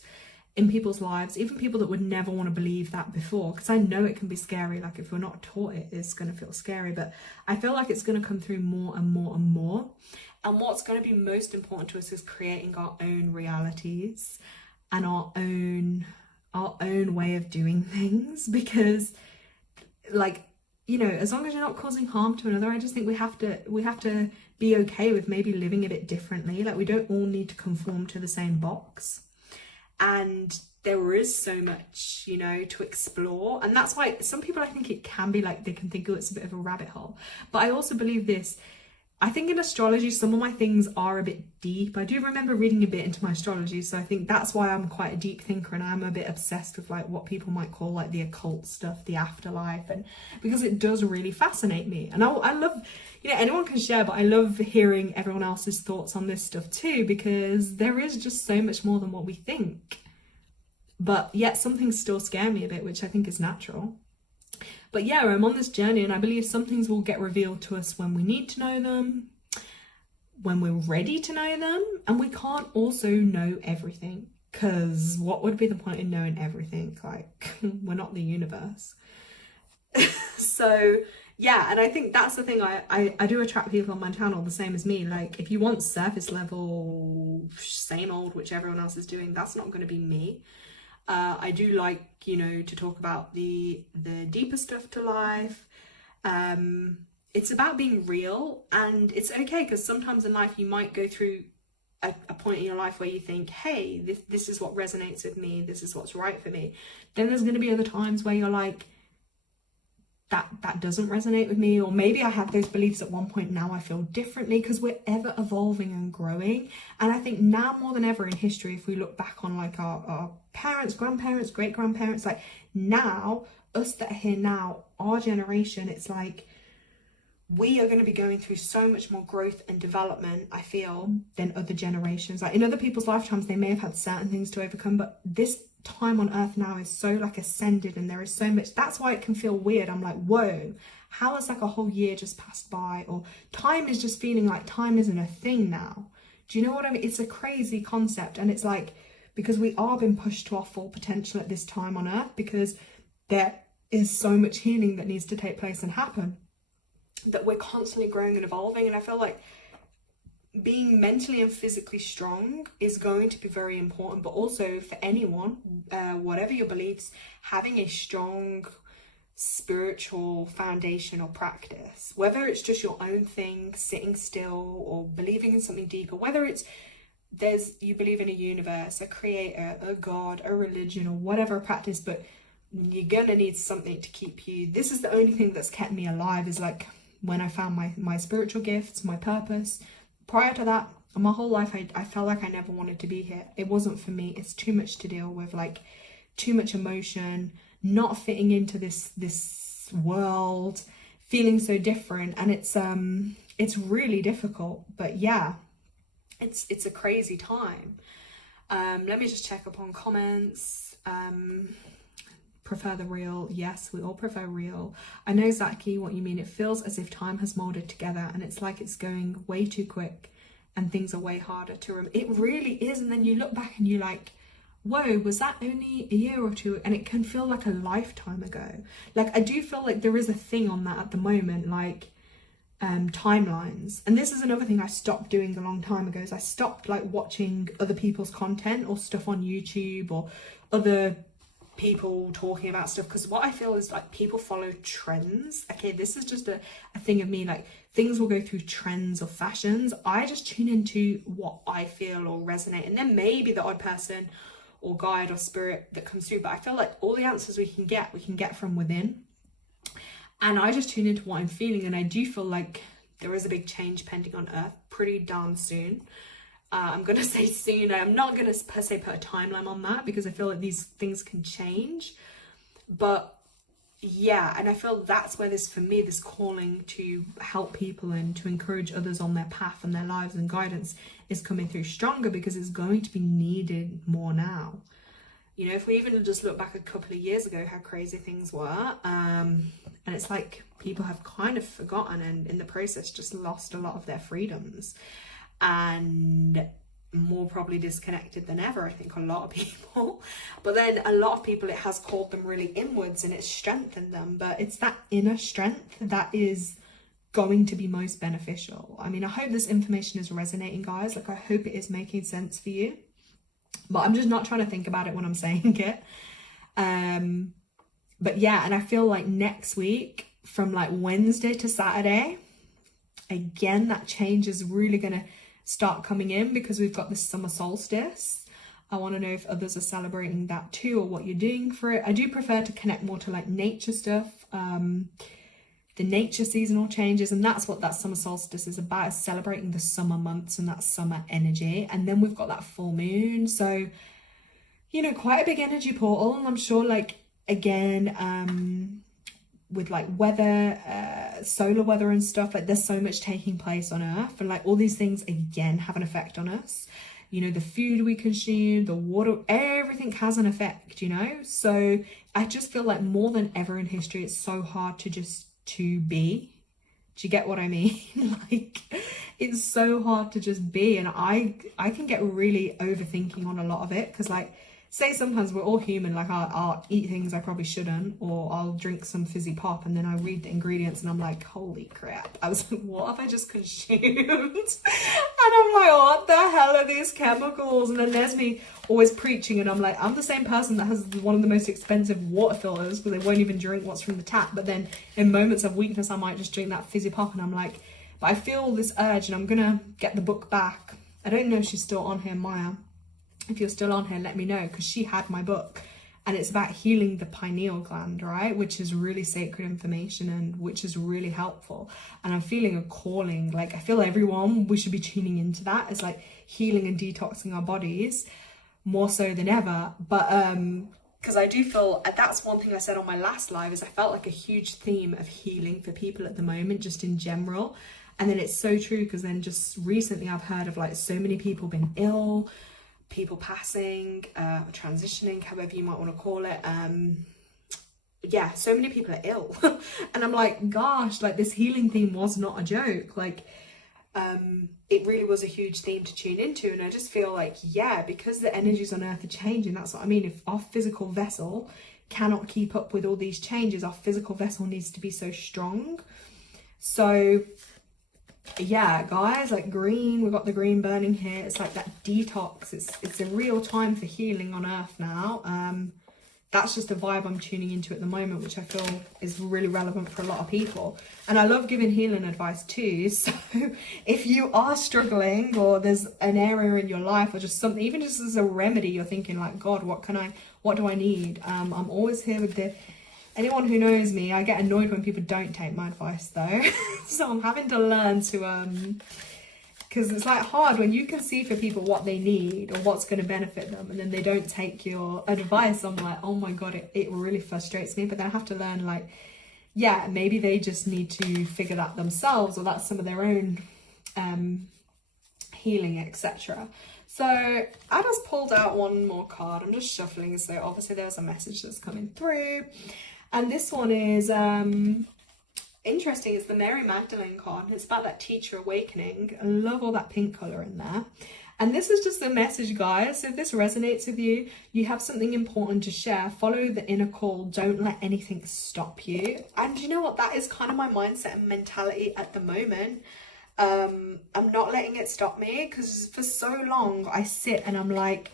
in people's lives, even people that would never want to believe that before. Because I know it can be scary. Like if we're not taught it, it's going to feel scary. But I feel like it's going to come through more and more and more. And what's going to be most important to us is creating our own realities and our own way of doing things, because like, you know, as long as you're not causing harm to another, I just think we have to be okay with maybe living a bit differently. Like we don't all need to conform to the same box, and there is so much, you know, to explore. And that's why some people, I think it can be like, they can think, oh, it's a bit of a rabbit hole. But I also believe this, I think in astrology, some of my things are a bit deep. I do remember reading a bit into my astrology, so I think that's why I'm quite a deep thinker, and I'm a bit obsessed with like what people might call like the occult stuff, the afterlife, and because it does really fascinate me. And I love, you know, anyone can share, but I love hearing everyone else's thoughts on this stuff too, because there is just so much more than what we think. But yet some things still scare me a bit, which I think is natural. But yeah, I'm on this journey, and I believe some things will get revealed to us when we need to know them, when we're ready to know them. And we can't also know everything, because what would be the point in knowing everything? Like, we're not the universe. So yeah, and I think that's the thing, I do attract people on my channel the same as me. Like if you want surface level, same old, which everyone else is doing, that's not going to be me. I do like, you know, to talk about the deeper stuff to life. It's about being real, and it's okay, because sometimes in life you might go through a point in your life where you think, hey, this is what resonates with me, this is what's right for me. Then there's going to be other times where you're like, that doesn't resonate with me, or maybe I had those beliefs at one point, now I feel differently, because we're ever evolving and growing. And I think now more than ever in history, if we look back on like our parents, grandparents, great grandparents, like now, us that are here now, our generation, it's like we are going to be going through so much more growth and development, I feel, than other generations. Like in other people's lifetimes, they may have had certain things to overcome, but this time on earth now is so like ascended, and there is so much. That's why it can feel weird. I'm like, whoa, how has like a whole year just passed by? Or time is just feeling like time isn't a thing now. Do you know what I mean? It's a crazy concept. And it's like, because we are being pushed to our full potential at this time on earth, because there is so much healing that needs to take place and happen, that we're constantly growing and evolving. And I feel like being mentally and physically strong is going to be very important, but also for anyone, whatever your beliefs, having a strong spiritual foundation or practice, whether it's just your own thing, sitting still, or believing in something deeper, whether it's you believe in a universe, a creator, a god, a religion, or whatever practice, but you're gonna need something to keep you. This is the only thing that's kept me alive, is like when I found my spiritual gifts, my purpose. Prior to that, my whole life, I felt like I never wanted to be here. It wasn't for me. It's too much to deal with, like too much emotion, not fitting into this world, feeling so different, and it's really difficult. But yeah, it's a crazy time. Let me just check up on comments. Prefer the real. Yes, we all prefer real. I know exactly what you mean. It feels as if time has molded together, and it's like it's going way too quick and things are way harder to remember. It really is. And then you look back and you're like, whoa, was that only a year or two? And it can feel like a lifetime ago. Like, I do feel like there is a thing on that at the moment, like timelines. And this is another thing I stopped doing a long time ago, is I stopped like watching other people's content or stuff on YouTube or other people talking about stuff, because what I feel is like people follow trends. Okay, this is just a thing of me, like things will go through trends or fashions. I just tune into what I feel or resonate, and then maybe the odd person or guide or spirit that comes through, but I feel like all the answers we can get from within, and I just tune into what I'm feeling. And I do feel like there is a big change pending on Earth pretty darn soon. I'm gonna say soon. I'm not gonna per se put a timeline on that, because I feel like these things can change. But yeah, and I feel that's where for me, this calling to help people and to encourage others on their path and their lives and guidance is coming through stronger, because it's going to be needed more now. You know, if we even just look back a couple of years ago, how crazy things were, and it's like people have kind of forgotten, and in the process just lost a lot of their freedoms, and more probably disconnected than ever, I think, a lot of people. But then a lot of people, it has called them really inwards and it's strengthened them. But it's that inner strength that is going to be most beneficial. I mean, I hope this information is resonating, guys. Like, I hope it is making sense for you, but I'm just not trying to think about it when I'm saying it. But yeah, and I feel like next week, from like Wednesday to Saturday, again, that change is really gonna start coming in, because we've got this summer solstice. I want to know if others are celebrating that too, or what you're doing for it. I do prefer to connect more to like nature stuff, the nature seasonal changes, and that's what that summer solstice is about, is celebrating the summer months and that summer energy. And then we've got that full moon, so you know, quite a big energy portal. And I'm sure, like, again, with like weather, solar weather and stuff, like there's so much taking place on Earth, and like all these things again have an effect on us. You know, the food we consume, the water, everything has an effect, you know. So I just feel like more than ever in history, it's so hard to be. Do you get what I mean? Like, it's so hard to just be, and I can get really overthinking on a lot of it, because like, say sometimes we're all human, like I'll eat things I probably shouldn't, or I'll drink some fizzy pop and then I read the ingredients and I'm like, holy crap, I was like, what have I just consumed? And I'm like, what the hell are these chemicals? And then there's me always preaching, and I'm like, I'm the same person that has one of the most expensive water filters, because they won't even drink what's from the tap. But then in moments of weakness, I might just drink that fizzy pop, and I'm like, but I feel this urge, and I'm gonna get the book back. I don't know if she's still on here, Maya. If you're still on here, let me know, because she had my book, and it's about healing the pineal gland, right? Which is really sacred information, and which is really helpful. And I'm feeling a calling, like I feel we should be tuning into that, as like healing and detoxing our bodies more so than ever. But because I do feel, that's one thing I said on my last live, is I felt like a huge theme of healing for people at the moment, just in general. And then it's so true, because then just recently I've heard of like so many people been ill, people passing, transitioning, however you might want to call it. Yeah, so many people are ill. And I'm like, gosh, like this healing theme was not a joke. Like, it really was a huge theme to tune into. And I just feel like, yeah, because the energies on Earth are changing, that's what I mean. If our physical vessel cannot keep up with all these changes, our physical vessel needs to be so strong. So yeah, guys, like green, we've got the green burning here. It's like that detox. It's a real time for healing on Earth now. that's just a vibe I'm tuning into at the moment, which I feel is really relevant for a lot of people. And I love giving healing advice too. So if you are struggling, or there's an area in your life, or just something, even just as a remedy, you're thinking like, God, what do I need? I'm always here with anyone who knows me, I get annoyed when people don't take my advice though. So I'm having to learn to, because it's like hard when you can see for people what they need or what's going to benefit them, and then they don't take your advice. I'm like, oh my God, it really frustrates me. But then I have to learn, like, yeah, maybe they just need to figure that themselves, or that's some of their own healing, etc. So I just pulled out one more card. I'm just shuffling, so obviously there's a message that's coming through. And this one is interesting. It's the Mary Magdalene card. It's about that teacher awakening. I love all that pink color in there. And this is just a message, guys. So if this resonates with you, you have something important to share, follow the inner call. Don't let anything stop you. And you know what? That is kind of my mindset and mentality at the moment. I'm not letting it stop me, because for so long I sit and I'm like,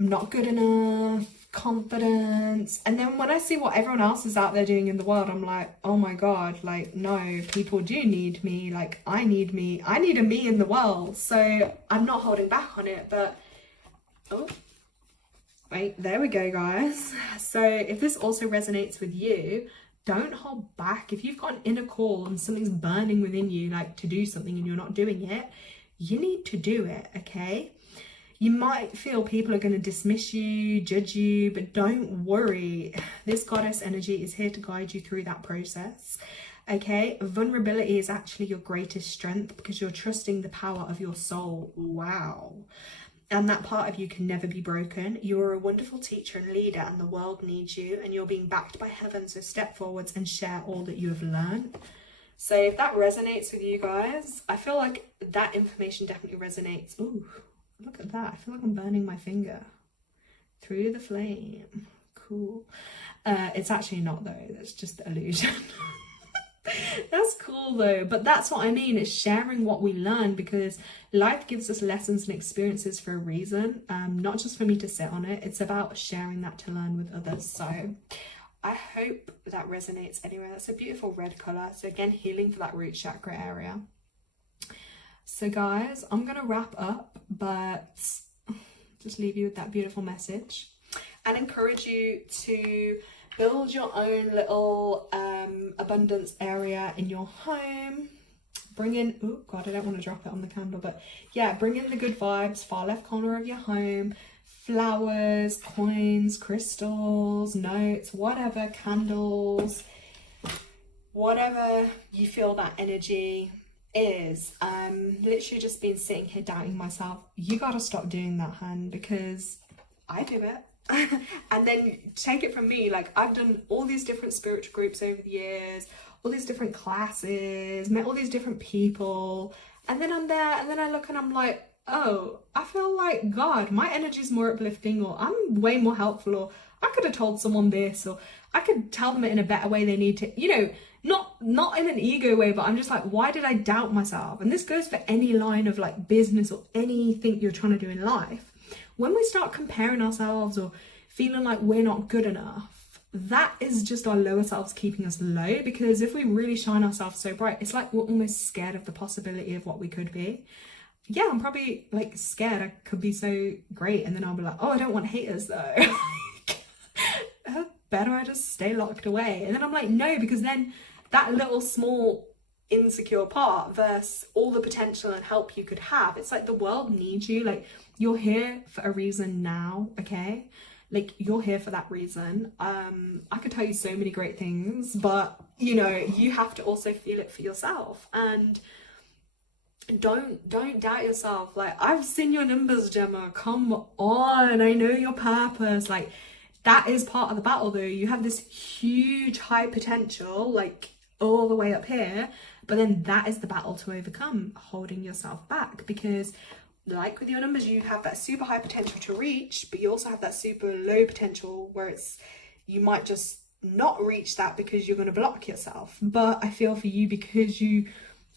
I'm not good enough, confidence. And then when I see what everyone else is out there doing in the world, I'm like, oh my God, like, no, people do need me. Like, I need a me in the world. So I'm not holding back on it. But oh wait, there we go, guys. So if this also resonates with you, don't hold back. If you've got an inner call and something's burning within you, like to do something, and you're not doing it, you need to do it. Okay, you might feel people are going to dismiss you, judge you, but don't worry. This goddess energy is here to guide you through that process. Okay, vulnerability is actually your greatest strength, because you're trusting the power of your soul. Wow. And that part of you can never be broken. You are a wonderful teacher and leader, and the world needs you, and you're being backed by heaven. So step forwards and share all that you have learned. So if that resonates with you guys, I feel like that information definitely resonates. Ooh, look at that. I feel like I'm burning my finger through the flame. Cool. It's actually not though. That's just the illusion. That's cool though. But that's what I mean. It's sharing what we learn, because life gives us lessons and experiences for a reason. Not just for me to sit on it. It's about sharing that to learn with others. So I hope that resonates anyway. That's a beautiful red color. So again, healing for that root chakra area. So guys, I'm going to wrap up, but just leave you with that beautiful message and encourage you to build your own little abundance area in your home. Bring in, oh God, I don't want to drop it on the candle, but yeah, bring in the good vibes, far left corner of your home, flowers, coins, crystals, notes, whatever, candles, whatever you feel that energy is. Literally just been sitting here doubting myself. You got to stop doing that, hun, because I do it. And then take it from me, like I've done all these different spiritual groups over the years, all these different classes, met all these different people, and then I'm there and then I look and I'm like, oh, I feel like, God, my energy is more uplifting, or I'm way more helpful, or I could have told someone this, or I could tell them it in a better way they need to, you know, not in an ego way, but I'm just like, why did I doubt myself? And this goes for any line of like business or anything you're trying to do in life. When we start comparing ourselves or feeling like we're not good enough, that is just our lower selves keeping us low, because if we really shine ourselves so bright, it's like we're almost scared of the possibility of what we could be. Yeah, I'm probably like scared I could be so great, and then I'll be like, oh, I don't want haters though. Better I just stay locked away. And then I'm like, no, because then that little small insecure part versus all the potential and help you could have, it's like the world needs you. Like, you're here for a reason now, okay? Like, you're here for that reason. I could tell you so many great things, but you know, you have to also feel it for yourself. And don't doubt yourself. Like, I've seen your numbers, Gemma. Come on, I know your purpose. Like, that is part of the battle though. You have this huge high potential, like all the way up here, but then that is the battle to overcome, holding yourself back, because like with your numbers, you have that super high potential to reach, but you also have that super low potential where it's, you might just not reach that because you're going to block yourself. But I feel for you, because you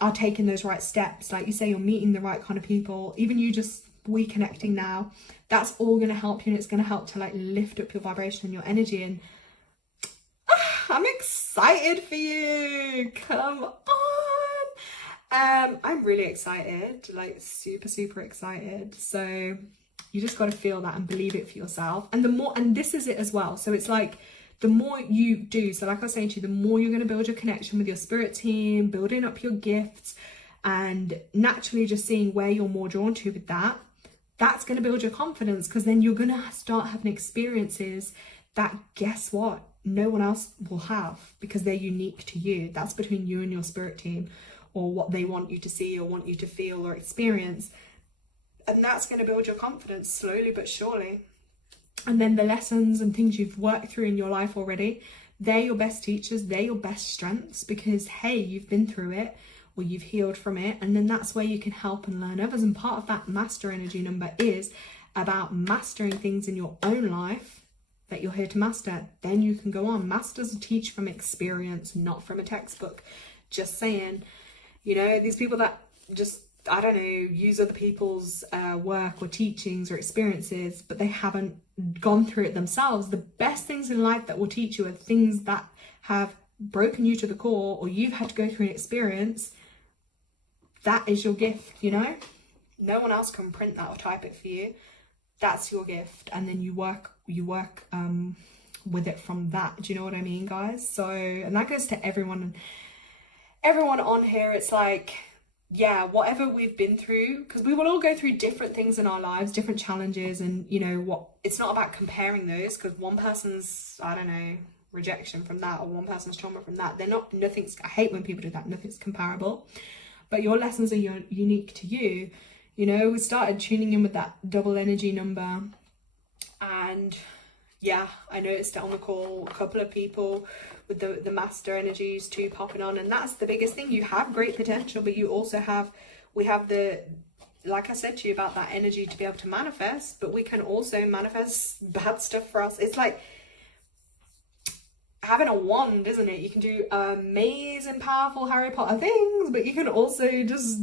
are taking those right steps, like you say, you're meeting the right kind of people, even you just reconnecting now, That's all going to help you, and it's going to help to like lift up your vibration and your energy. And I'm excited for you. Come on. I'm really excited, like super excited. So you just got to feel that and believe it for yourself. And the more, and this is it as well. So it's like, the more you do, so like I was saying to you, the more you're going to build your connection with your spirit team, building up your gifts, and naturally just seeing where you're more drawn to with that, that's going to build your confidence, because then you're going to start having experiences that, guess what, no one else will have, because they're unique to you. That's between you and your spirit team, or what they want you to see or want you to feel or experience. And that's going to build your confidence slowly but surely. And then the lessons and things you've worked through in your life already, they're your best teachers, they're your best strengths, because hey, you've been through it, or you've healed from it. And then that's where you can help and learn others. And part of that master energy number is about mastering things in your own life that you're here to master. Then you can go on. Masters teach from experience, not from a textbook. Just saying, you know, these people that just, I don't know, use other people's work or teachings or experiences, but they haven't gone through it themselves. The best things in life that will teach you are things that have broken you to the core, or you've had to go through an experience. That is your gift, you know? No one else can print that or type it for you. That's your gift. And then you work with it from that. Do you know what I mean, guys? So, and that goes to everyone on here. It's like, yeah, whatever we've been through, because we will all go through different things in our lives, different challenges, and you know what, it's not about comparing those, because one person's, I don't know, rejection from that, or one person's trauma from that, nothing's, I hate when people do that, nothing's comparable, but your lessons are unique to you. You know, we started tuning in with that double energy number, and yeah, I noticed it on the call, a couple of people with the master energies too popping on. And that's the biggest thing. You have great potential, but you also have, we have the, like I said to you about that energy to be able to manifest, but we can also manifest bad stuff for us. It's like having a wand, isn't it? You can do amazing, powerful Harry Potter things, but you can also just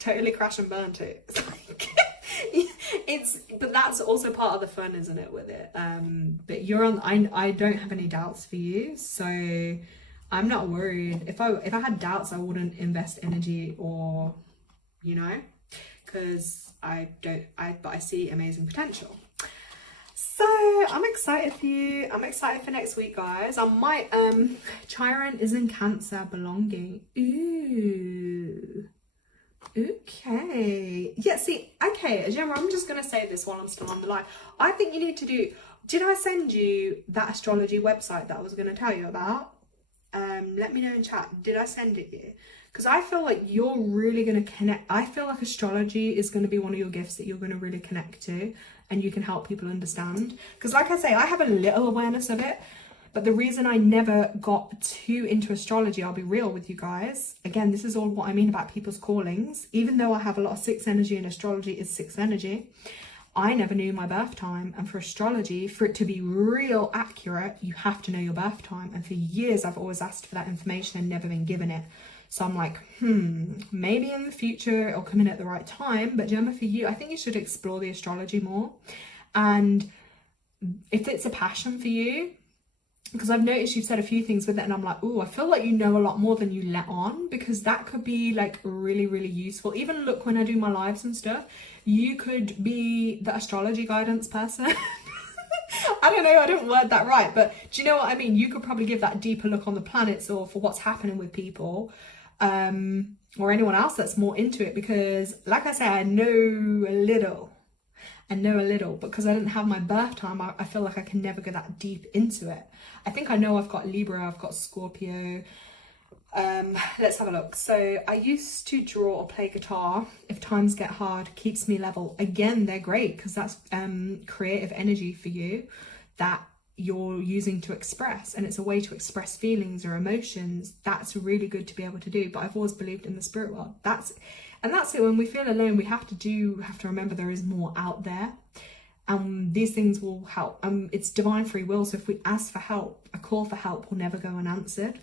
totally crash and burn too. It's like, but that's also part of the fun, isn't it, with it? But you're on, I don't have any doubts for you, so I'm not worried. If I had doubts, I wouldn't invest energy, or, you know, because but I see amazing potential. So I'm excited for you. I'm excited for next week, guys. I might, Chiron is in Cancer, belonging. Ooh. Okay. Yeah, see, okay, Gemma, I'm just going to say this while I'm still on the line. I think you need to do, did I send you that astrology website that I was going to tell you about? Let me know in chat. Did I send it you? Because I feel like you're really going to connect. I feel like astrology is going to be one of your gifts that you're going to really connect to, and you can help people understand. Because like I say, I have a little awareness of it. But the reason I never got too into astrology, I'll be real with you guys. Again, this is all what I mean about people's callings. Even though I have a lot of sixth energy, and astrology is sixth energy, I never knew my birth time. And for astrology, for it to be real accurate, you have to know your birth time. And for years, I've always asked for that information and never been given it. So I'm like, maybe in the future it'll come in at the right time. But Gemma, for you, I think you should explore the astrology more. And if it's a passion for you, because I've noticed you've said a few things with it, and I'm like, oh, I feel like you know a lot more than you let on, because that could be like really, really useful. Even look, when I do my lives and stuff, you could be the astrology guidance person. I don't know, I didn't word that right, but do you know what I mean? You could probably give that deeper look on the planets, or for what's happening with people, or anyone else that's more into it, because like I say, I know a little, but because I didn't have my birth time, I feel like I can never go that deep into it. I think I know I've got Libra, I've got Scorpio. Let's have a look. So I used to draw or play guitar. If times get hard, keeps me level. Again, they're great, because that's creative energy for you that you're using to express, and it's a way to express feelings or emotions. That's really good to be able to do. But I've always believed in the spirit world. That's it. When we feel alone, we have to remember there is more out there, and these things will help. It's divine free will. So if we ask for help, a call for help will never go unanswered.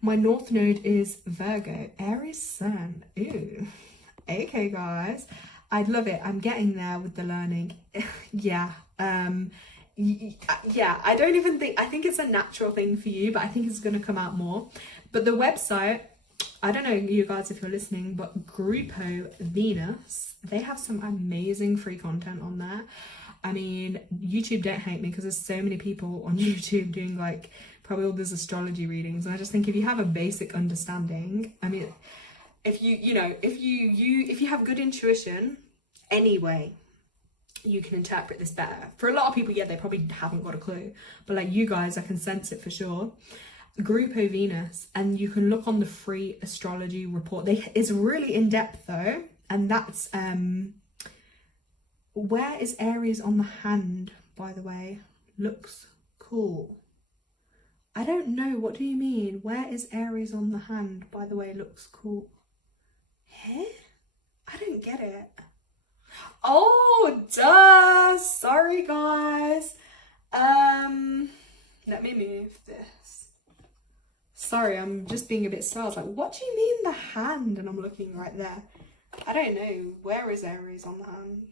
My north node is Virgo, Aries sun. Ooh. Okay, guys. I'd love it. I'm getting there with the learning. Yeah. Yeah, I don't even think, I think it's a natural thing for you, but I think it's going to come out more. But the website, I don't know you guys if you're listening, but Grupo Venus, they have some amazing free content on there. I mean, YouTube don't hate me because there's so many people on YouTube doing like probably all these astrology readings, and I just think if you have a basic understanding, I mean, if you have good intuition anyway, you can interpret this better. For a lot of people, yeah, they probably haven't got a clue, but like you guys, I can sense it for sure. Grupo Venus, and you can look on the free astrology report. It's really in depth though, and that's where is Aries on the hand, by the way? Looks cool. I don't know, what do you mean? Where is Aries on the hand, by the way? Looks cool. Huh? I don't get it. Oh, duh! Sorry, guys. Let me move this. Sorry, I'm just being a bit slow. I was like, what do you mean the hand? And I'm looking right there. I don't know. Where is Aries on the hand?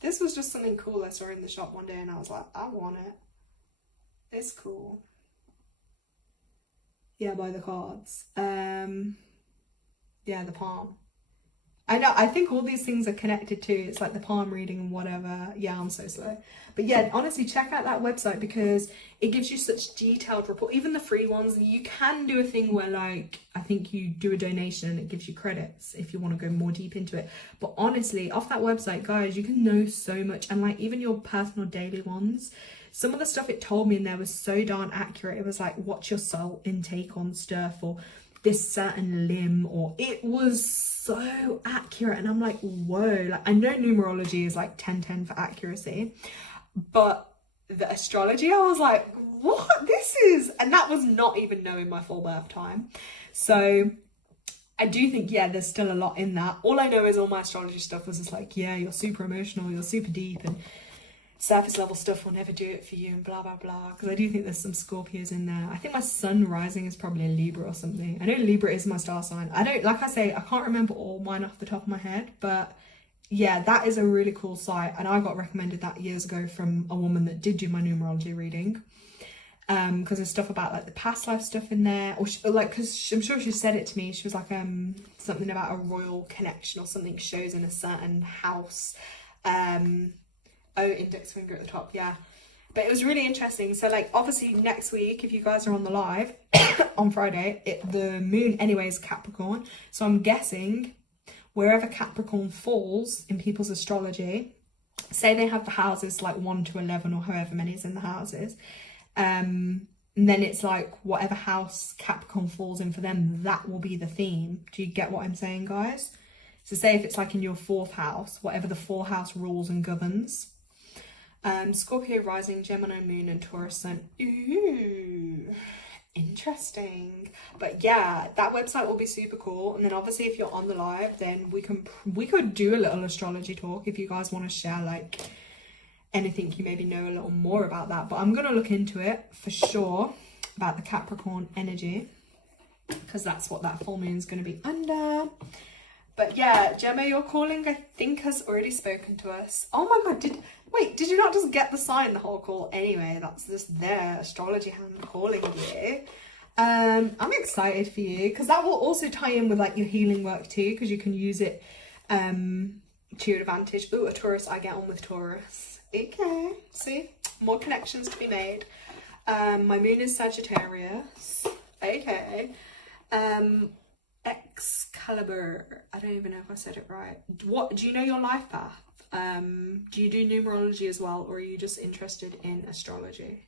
This was just something cool I saw in the shop one day and I was like, I want it. It's cool. Yeah, by the cards. Yeah, the palm. I know, I think all these things are connected too. It's like the palm reading and whatever. Yeah, I'm so slow. But yeah, honestly, check out that website because it gives you such detailed report. Even the free ones, you can do a thing where like, I think you do a donation and it gives you credits if you want to go more deep into it. But honestly, off that website, guys, you can know so much. And like even your personal daily ones, some of the stuff it told me in there was so darn accurate. It was like, what's your salt intake on stuff, or this certain limb, or it was so accurate. And I'm like, whoa, like I know numerology is like 10/10 for accuracy, but the astrology, I was like, what this is, and that was not even knowing my full birth time. So I do think, yeah, there's still a lot in that. All I know is all my astrology stuff was just like, yeah, you're super emotional, you're super deep, and surface level stuff will never do it for you and blah blah blah, because I do think there's some Scorpios in there. I think my sun rising is probably a Libra or something. I know Libra is my star sign. I don't, like I say, I can't remember all mine off the top of my head, but yeah, that is a really cool site, and I got recommended that years ago from a woman that did do my numerology reading, because there's stuff about like the past life stuff in there, or like, because I'm sure she said it to me, she was like something about a royal connection or something shows in a certain house. Oh, index finger at the top, yeah. But it was really interesting. So like obviously next week, if you guys are on the live on Friday, the moon anyway is Capricorn. So I'm guessing wherever Capricorn falls in people's astrology, say they have the houses like 1 to 11 or however many is in the houses, and then it's like whatever house Capricorn falls in for them, that will be the theme. Do you get what I'm saying, guys? So say if it's like in your 4th house, whatever the 4th house rules and governs. Scorpio rising, Gemini moon, and Taurus sun. Ooh, interesting. But yeah, that website will be super cool. And then obviously if you're on the live, then we could do a little astrology talk if you guys want to share like anything you maybe know a little more about that. But I'm going to look into it for sure about the Capricorn energy, because that's what that full moon is going to be under. But yeah, Gemma, your calling, I think, has already spoken to us. Oh my god, did you not just get the sign the whole call? Anyway, that's just their astrology hand calling you. I'm excited for you, because that will also tie in with like your healing work too, because you can use it to your advantage. Ooh, a Taurus, I get on with Taurus. Okay, see, more connections to be made. My moon is Sagittarius. Okay. Excalibur. I don't even know if I said it right. What do you know your life path? Do you do numerology as well, or are you just interested in astrology?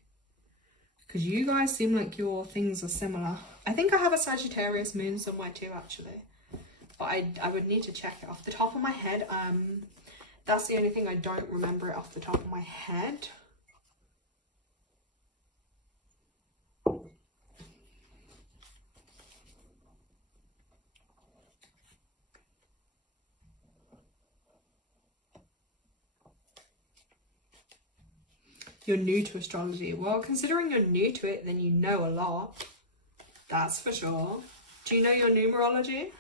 Because you guys seem like your things are similar. I think I have a Sagittarius moon somewhere too, actually, but I would need to check it off the top of my head. That's the only thing I don't remember it off the top of my head. You're new to astrology. Well, considering you're new to it, then you know a lot. That's for sure. Do you know your numerology?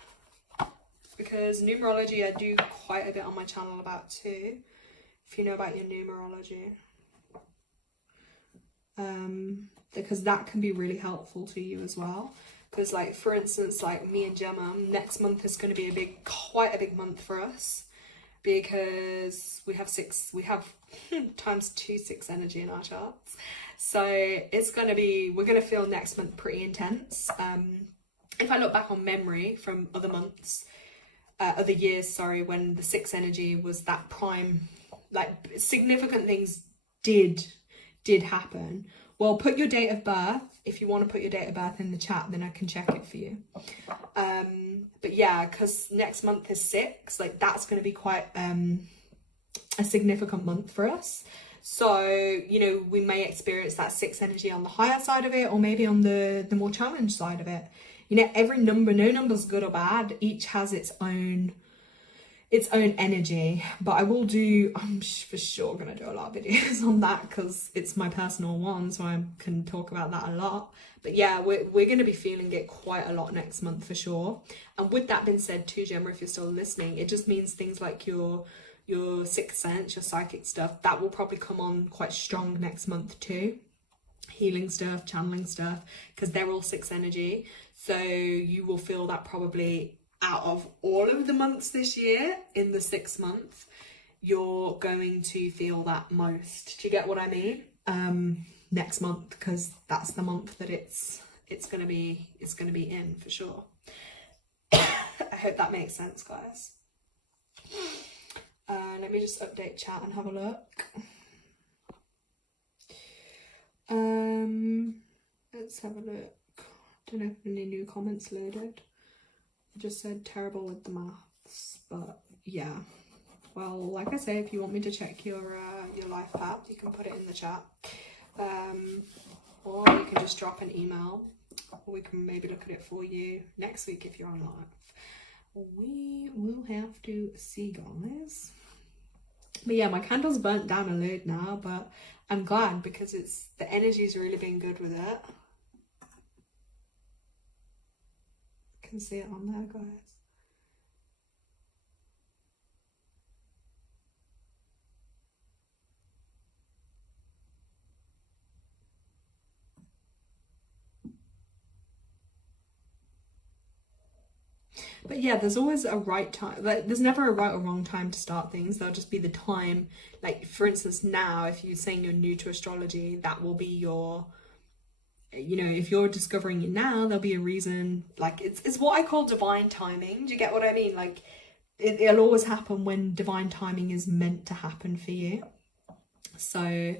Because numerology I do quite a bit on my channel about too, if you know about your numerology. Because that can be really helpful to you as well. Because like, for instance, like me and Gemma, next month is going to be quite a big month for us, because we have times 2 6 energy in our charts. So it's going to be, we're going to feel next month pretty intense. If I look back on memory from other months, other years, sorry, when the 6 energy was that prime, like significant things did happen. Well, put your date of birth. If you want to put your date of birth in the chat, then I can check it for you. But yeah, because next month is 6, like that's going to be quite a significant month for us. So, you know, we may experience that 6 energy on the higher side of it, or maybe on the more challenge side of it. You know, every number, no number's good or bad. Each has its own energy. But I'm for sure going to do a lot of videos on that, because it's my personal one, so I can talk about that a lot. But yeah, we're going to be feeling it quite a lot next month for sure. And with that being said too, Gemma, if you're still listening, it just means things like your sixth sense, your psychic stuff, that will probably come on quite strong next month too. Healing stuff, channeling stuff, because they're all 6 energy. So you will feel that probably out of all of the months this year, in the 6th month, you're going to feel that most. Do you get what I mean? Next month, because that's the month that it's gonna be in for sure. I hope that makes sense, guys. Let me just update chat and have a look. Let's have a look. Don't know if any new comments loaded. I just said terrible with the maths, but yeah. Well, like I say, if you want me to check your life path, you can put it in the chat, or you can just drop an email, or we can maybe look at it for you next week if you're on live. We will have to see, guys. But yeah, my candle's burnt down a load now, but I'm glad, because the energy's really been good with it. Can see it on there, guys. But yeah, there's always a right time. Like, there's never a right or wrong time to start things. There'll just be the time. Like, for instance, now, if you're saying you're new to astrology, that will be your, you know, if you're discovering it now, there'll be a reason. Like, it's what I call divine timing. Do you get what I mean? Like, it'll always happen when divine timing is meant to happen for you. So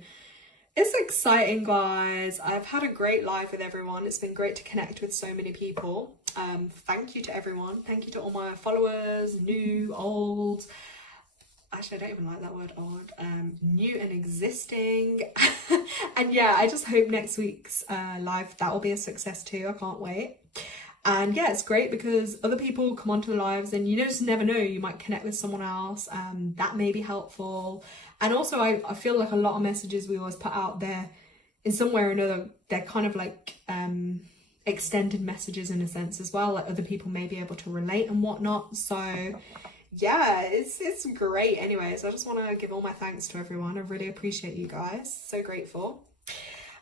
it's exciting, guys. I've had a great live with everyone. It's been great to connect with so many people. Thank you to everyone. Thank you to all my followers, new, old. Actually, I don't even like that word, old. New and existing. And yeah, I just hope next week's live, that will be a success too. I can't wait. And yeah, it's great because other people come onto the lives, and you just never know, you might connect with someone else that may be helpful. And also I feel like a lot of messages we always put out there, in some way or another, they're kind of like extended messages in a sense as well, like other people may be able to relate and whatnot. So yeah, it's great. Anyways, I just want to give all my thanks to everyone. I really appreciate you guys, so grateful.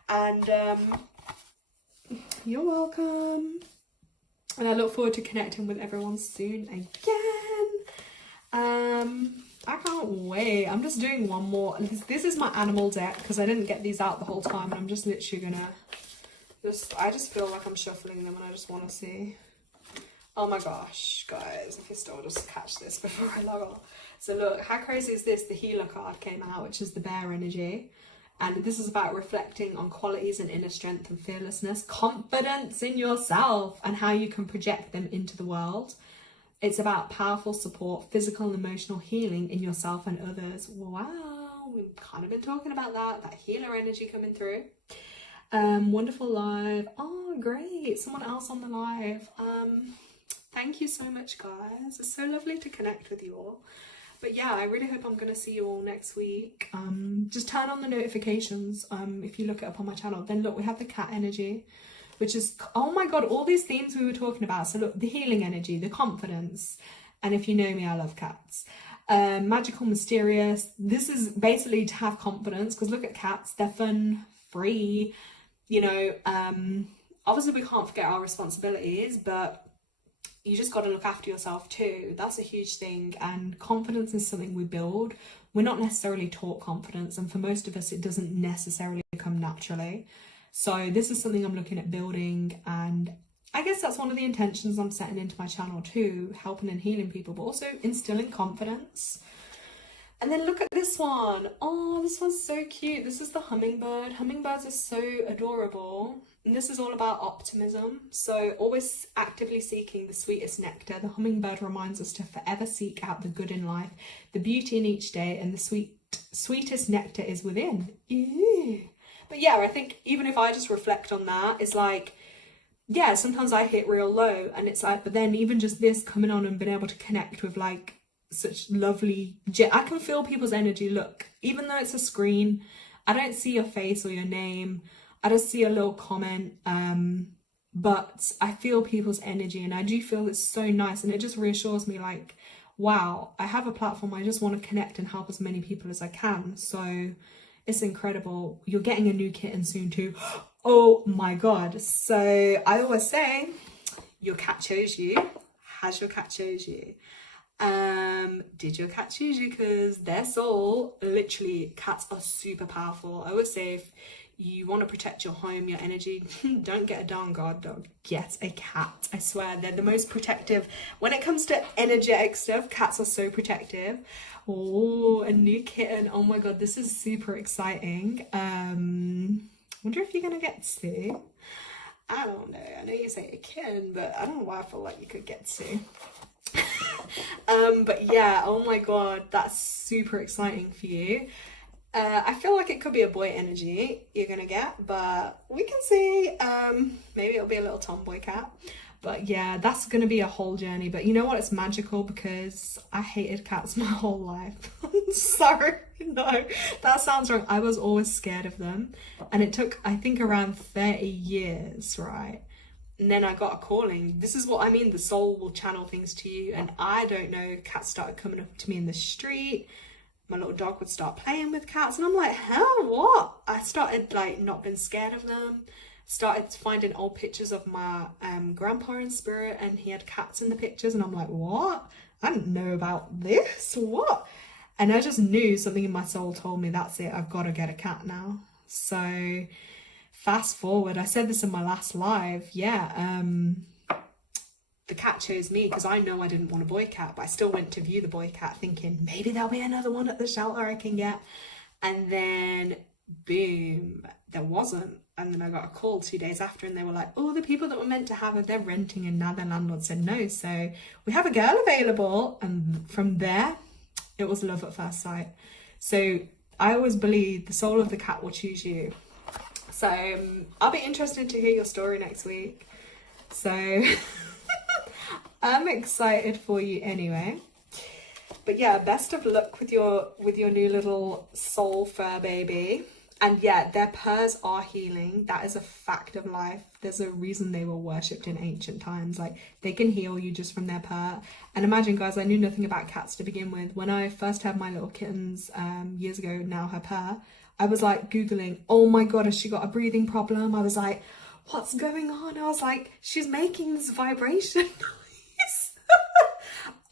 And you're welcome. And I look forward to connecting with everyone soon again. I can't wait. I'm just doing one more. This is my animal deck, because I didn't get these out the whole time, and I'm just literally gonna I just feel like I'm shuffling them, and I just want to see. Oh my gosh, guys, if you still just catch this before I log off. So look, how crazy is this? The healer card came out, which is the bear energy. And this is about reflecting on qualities and inner strength and fearlessness, confidence in yourself, and how you can project them into the world. It's about powerful support, physical and emotional healing in yourself and others. Wow, we've kind of been talking about that healer energy coming through. Wonderful live. Oh, great. Someone else on the live. Thank you so much, guys. It's so lovely to connect with you all. But yeah, I really hope I'm going to see you all next week. Just turn on the notifications if you look it up on my channel. Then look, we have the cat energy, which is, oh my god, all these themes we were talking about. So look, the healing energy, the confidence. And if you know me, I love cats. Magical, mysterious. This is basically to have confidence, because look at cats, they're fun, free, you know. Obviously we can't forget our responsibilities, but you just got to look after yourself too. That's a huge thing. And confidence is something we build. We're not necessarily taught confidence, and for most of us it doesn't necessarily come naturally. So this is something I'm looking at building, and I guess that's one of the intentions I'm setting into my channel too, helping and healing people, but also instilling confidence. And then look at this one. Oh, this one's so cute. This is the hummingbird. Hummingbirds are so adorable. And this is all about optimism. So always actively seeking the sweetest nectar. The hummingbird reminds us to forever seek out the good in life, the beauty in each day, and the sweetest nectar is within. Ew. But yeah, I think even if I just reflect on that, it's like, yeah, sometimes I hit real low, and it's like, but then even just this coming on and being able to connect with like such lovely, I can feel people's energy. Look, even though it's a screen, I don't see your face or your name, I just see a little comment, but I feel people's energy, and I do feel it's so nice, and it just reassures me like, wow, I have a platform, I just want to connect and help as many people as I can. So it's incredible. You're getting a new kitten soon too. Oh my god. So I always say, your cat chose you. Has your cat chose you? Did your cat choose you? Because their soul, literally, cats are super powerful. I always say, if you want to protect your home, your energy, don't get a darn guard dog, get a cat. I swear, they're the most protective. When it comes to energetic stuff, cats are so protective. Oh, a new kitten. Oh my god, this is super exciting. Wonder if you're gonna get Sue. I don't know. I know you say a kitten, but I don't know why I feel like you could get Sue. But yeah, oh my god, that's super exciting for you. I feel like it could be a boy energy you're gonna get, but we can see. Maybe it'll be a little tomboy cat. But yeah, that's gonna be a whole journey. But you know what? It's magical, because I hated cats my whole life. Sorry, no, that sounds wrong. I was always scared of them, and it took, I think, around 30 years, right? And then I got a calling. This is what I mean, the soul will channel things to you. And I don't know, cats started coming up to me in the street. My little dog would start playing with cats, and I'm like, hell, what? I started like not being scared of them. Started finding old pictures of my grandpa in spirit, and he had cats in the pictures, and I'm like, what? I didn't know about this. What? And I just knew something in my soul told me, that's it, I've got to get a cat now. So fast forward, I said this in my last live, yeah, the cat chose me, because I know I didn't want a boy cat, but I still went to view the boy cat thinking maybe there'll be another one at the shelter I can get. And then boom, there wasn't. And then I got a call 2 days after, and they were like, oh, the people that were meant to have it, they're renting, and now their landlord said no, so we have a girl available. And from there, it was love at first sight. So I always believe the soul of the cat will choose you. So I'll be interested to hear your story next week. So I'm excited for you anyway. But yeah, best of luck with your new little soul fur baby. And yeah, their purrs are healing. That is a fact of life. There's a reason they were worshipped in ancient times. Like, they can heal you just from their purr. And imagine, guys, I knew nothing about cats to begin with. When I first had my little kittens years ago, now her purr, I was like Googling, oh my god, has she got a breathing problem? I was like, what's going on? I was like, she's making this vibration noise.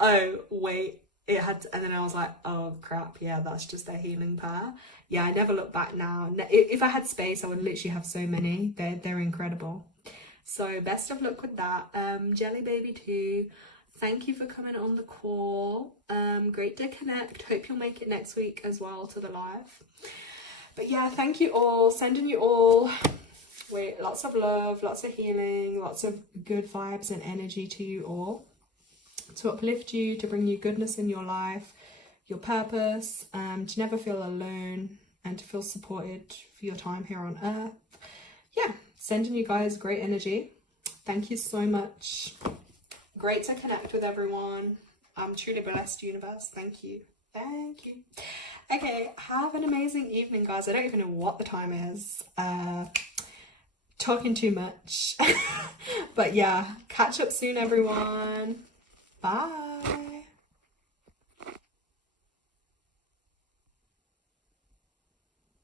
Oh, wait. It had, and then I was like, oh crap, yeah, that's just their healing purr. Yeah, I never look back now. If I had space, I would literally have so many. They're incredible. So best of luck with that. Jelly Baby 2, thank you for coming on the call. Great to connect. Hope you'll make it next week as well to the live. But yeah, thank you all. Sending you all lots of love, lots of healing, lots of good vibes and energy to you all, to uplift you, to bring you goodness in your life, your purpose, to never feel alone, and to feel supported for your time here on earth. Yeah, sending you guys great energy. Thank you so much. Great to connect with everyone. I'm truly blessed, universe. Thank you. Thank you. Okay, have an amazing evening, guys. I don't even know what the time is. Talking too much. But yeah, catch up soon, everyone. Bye.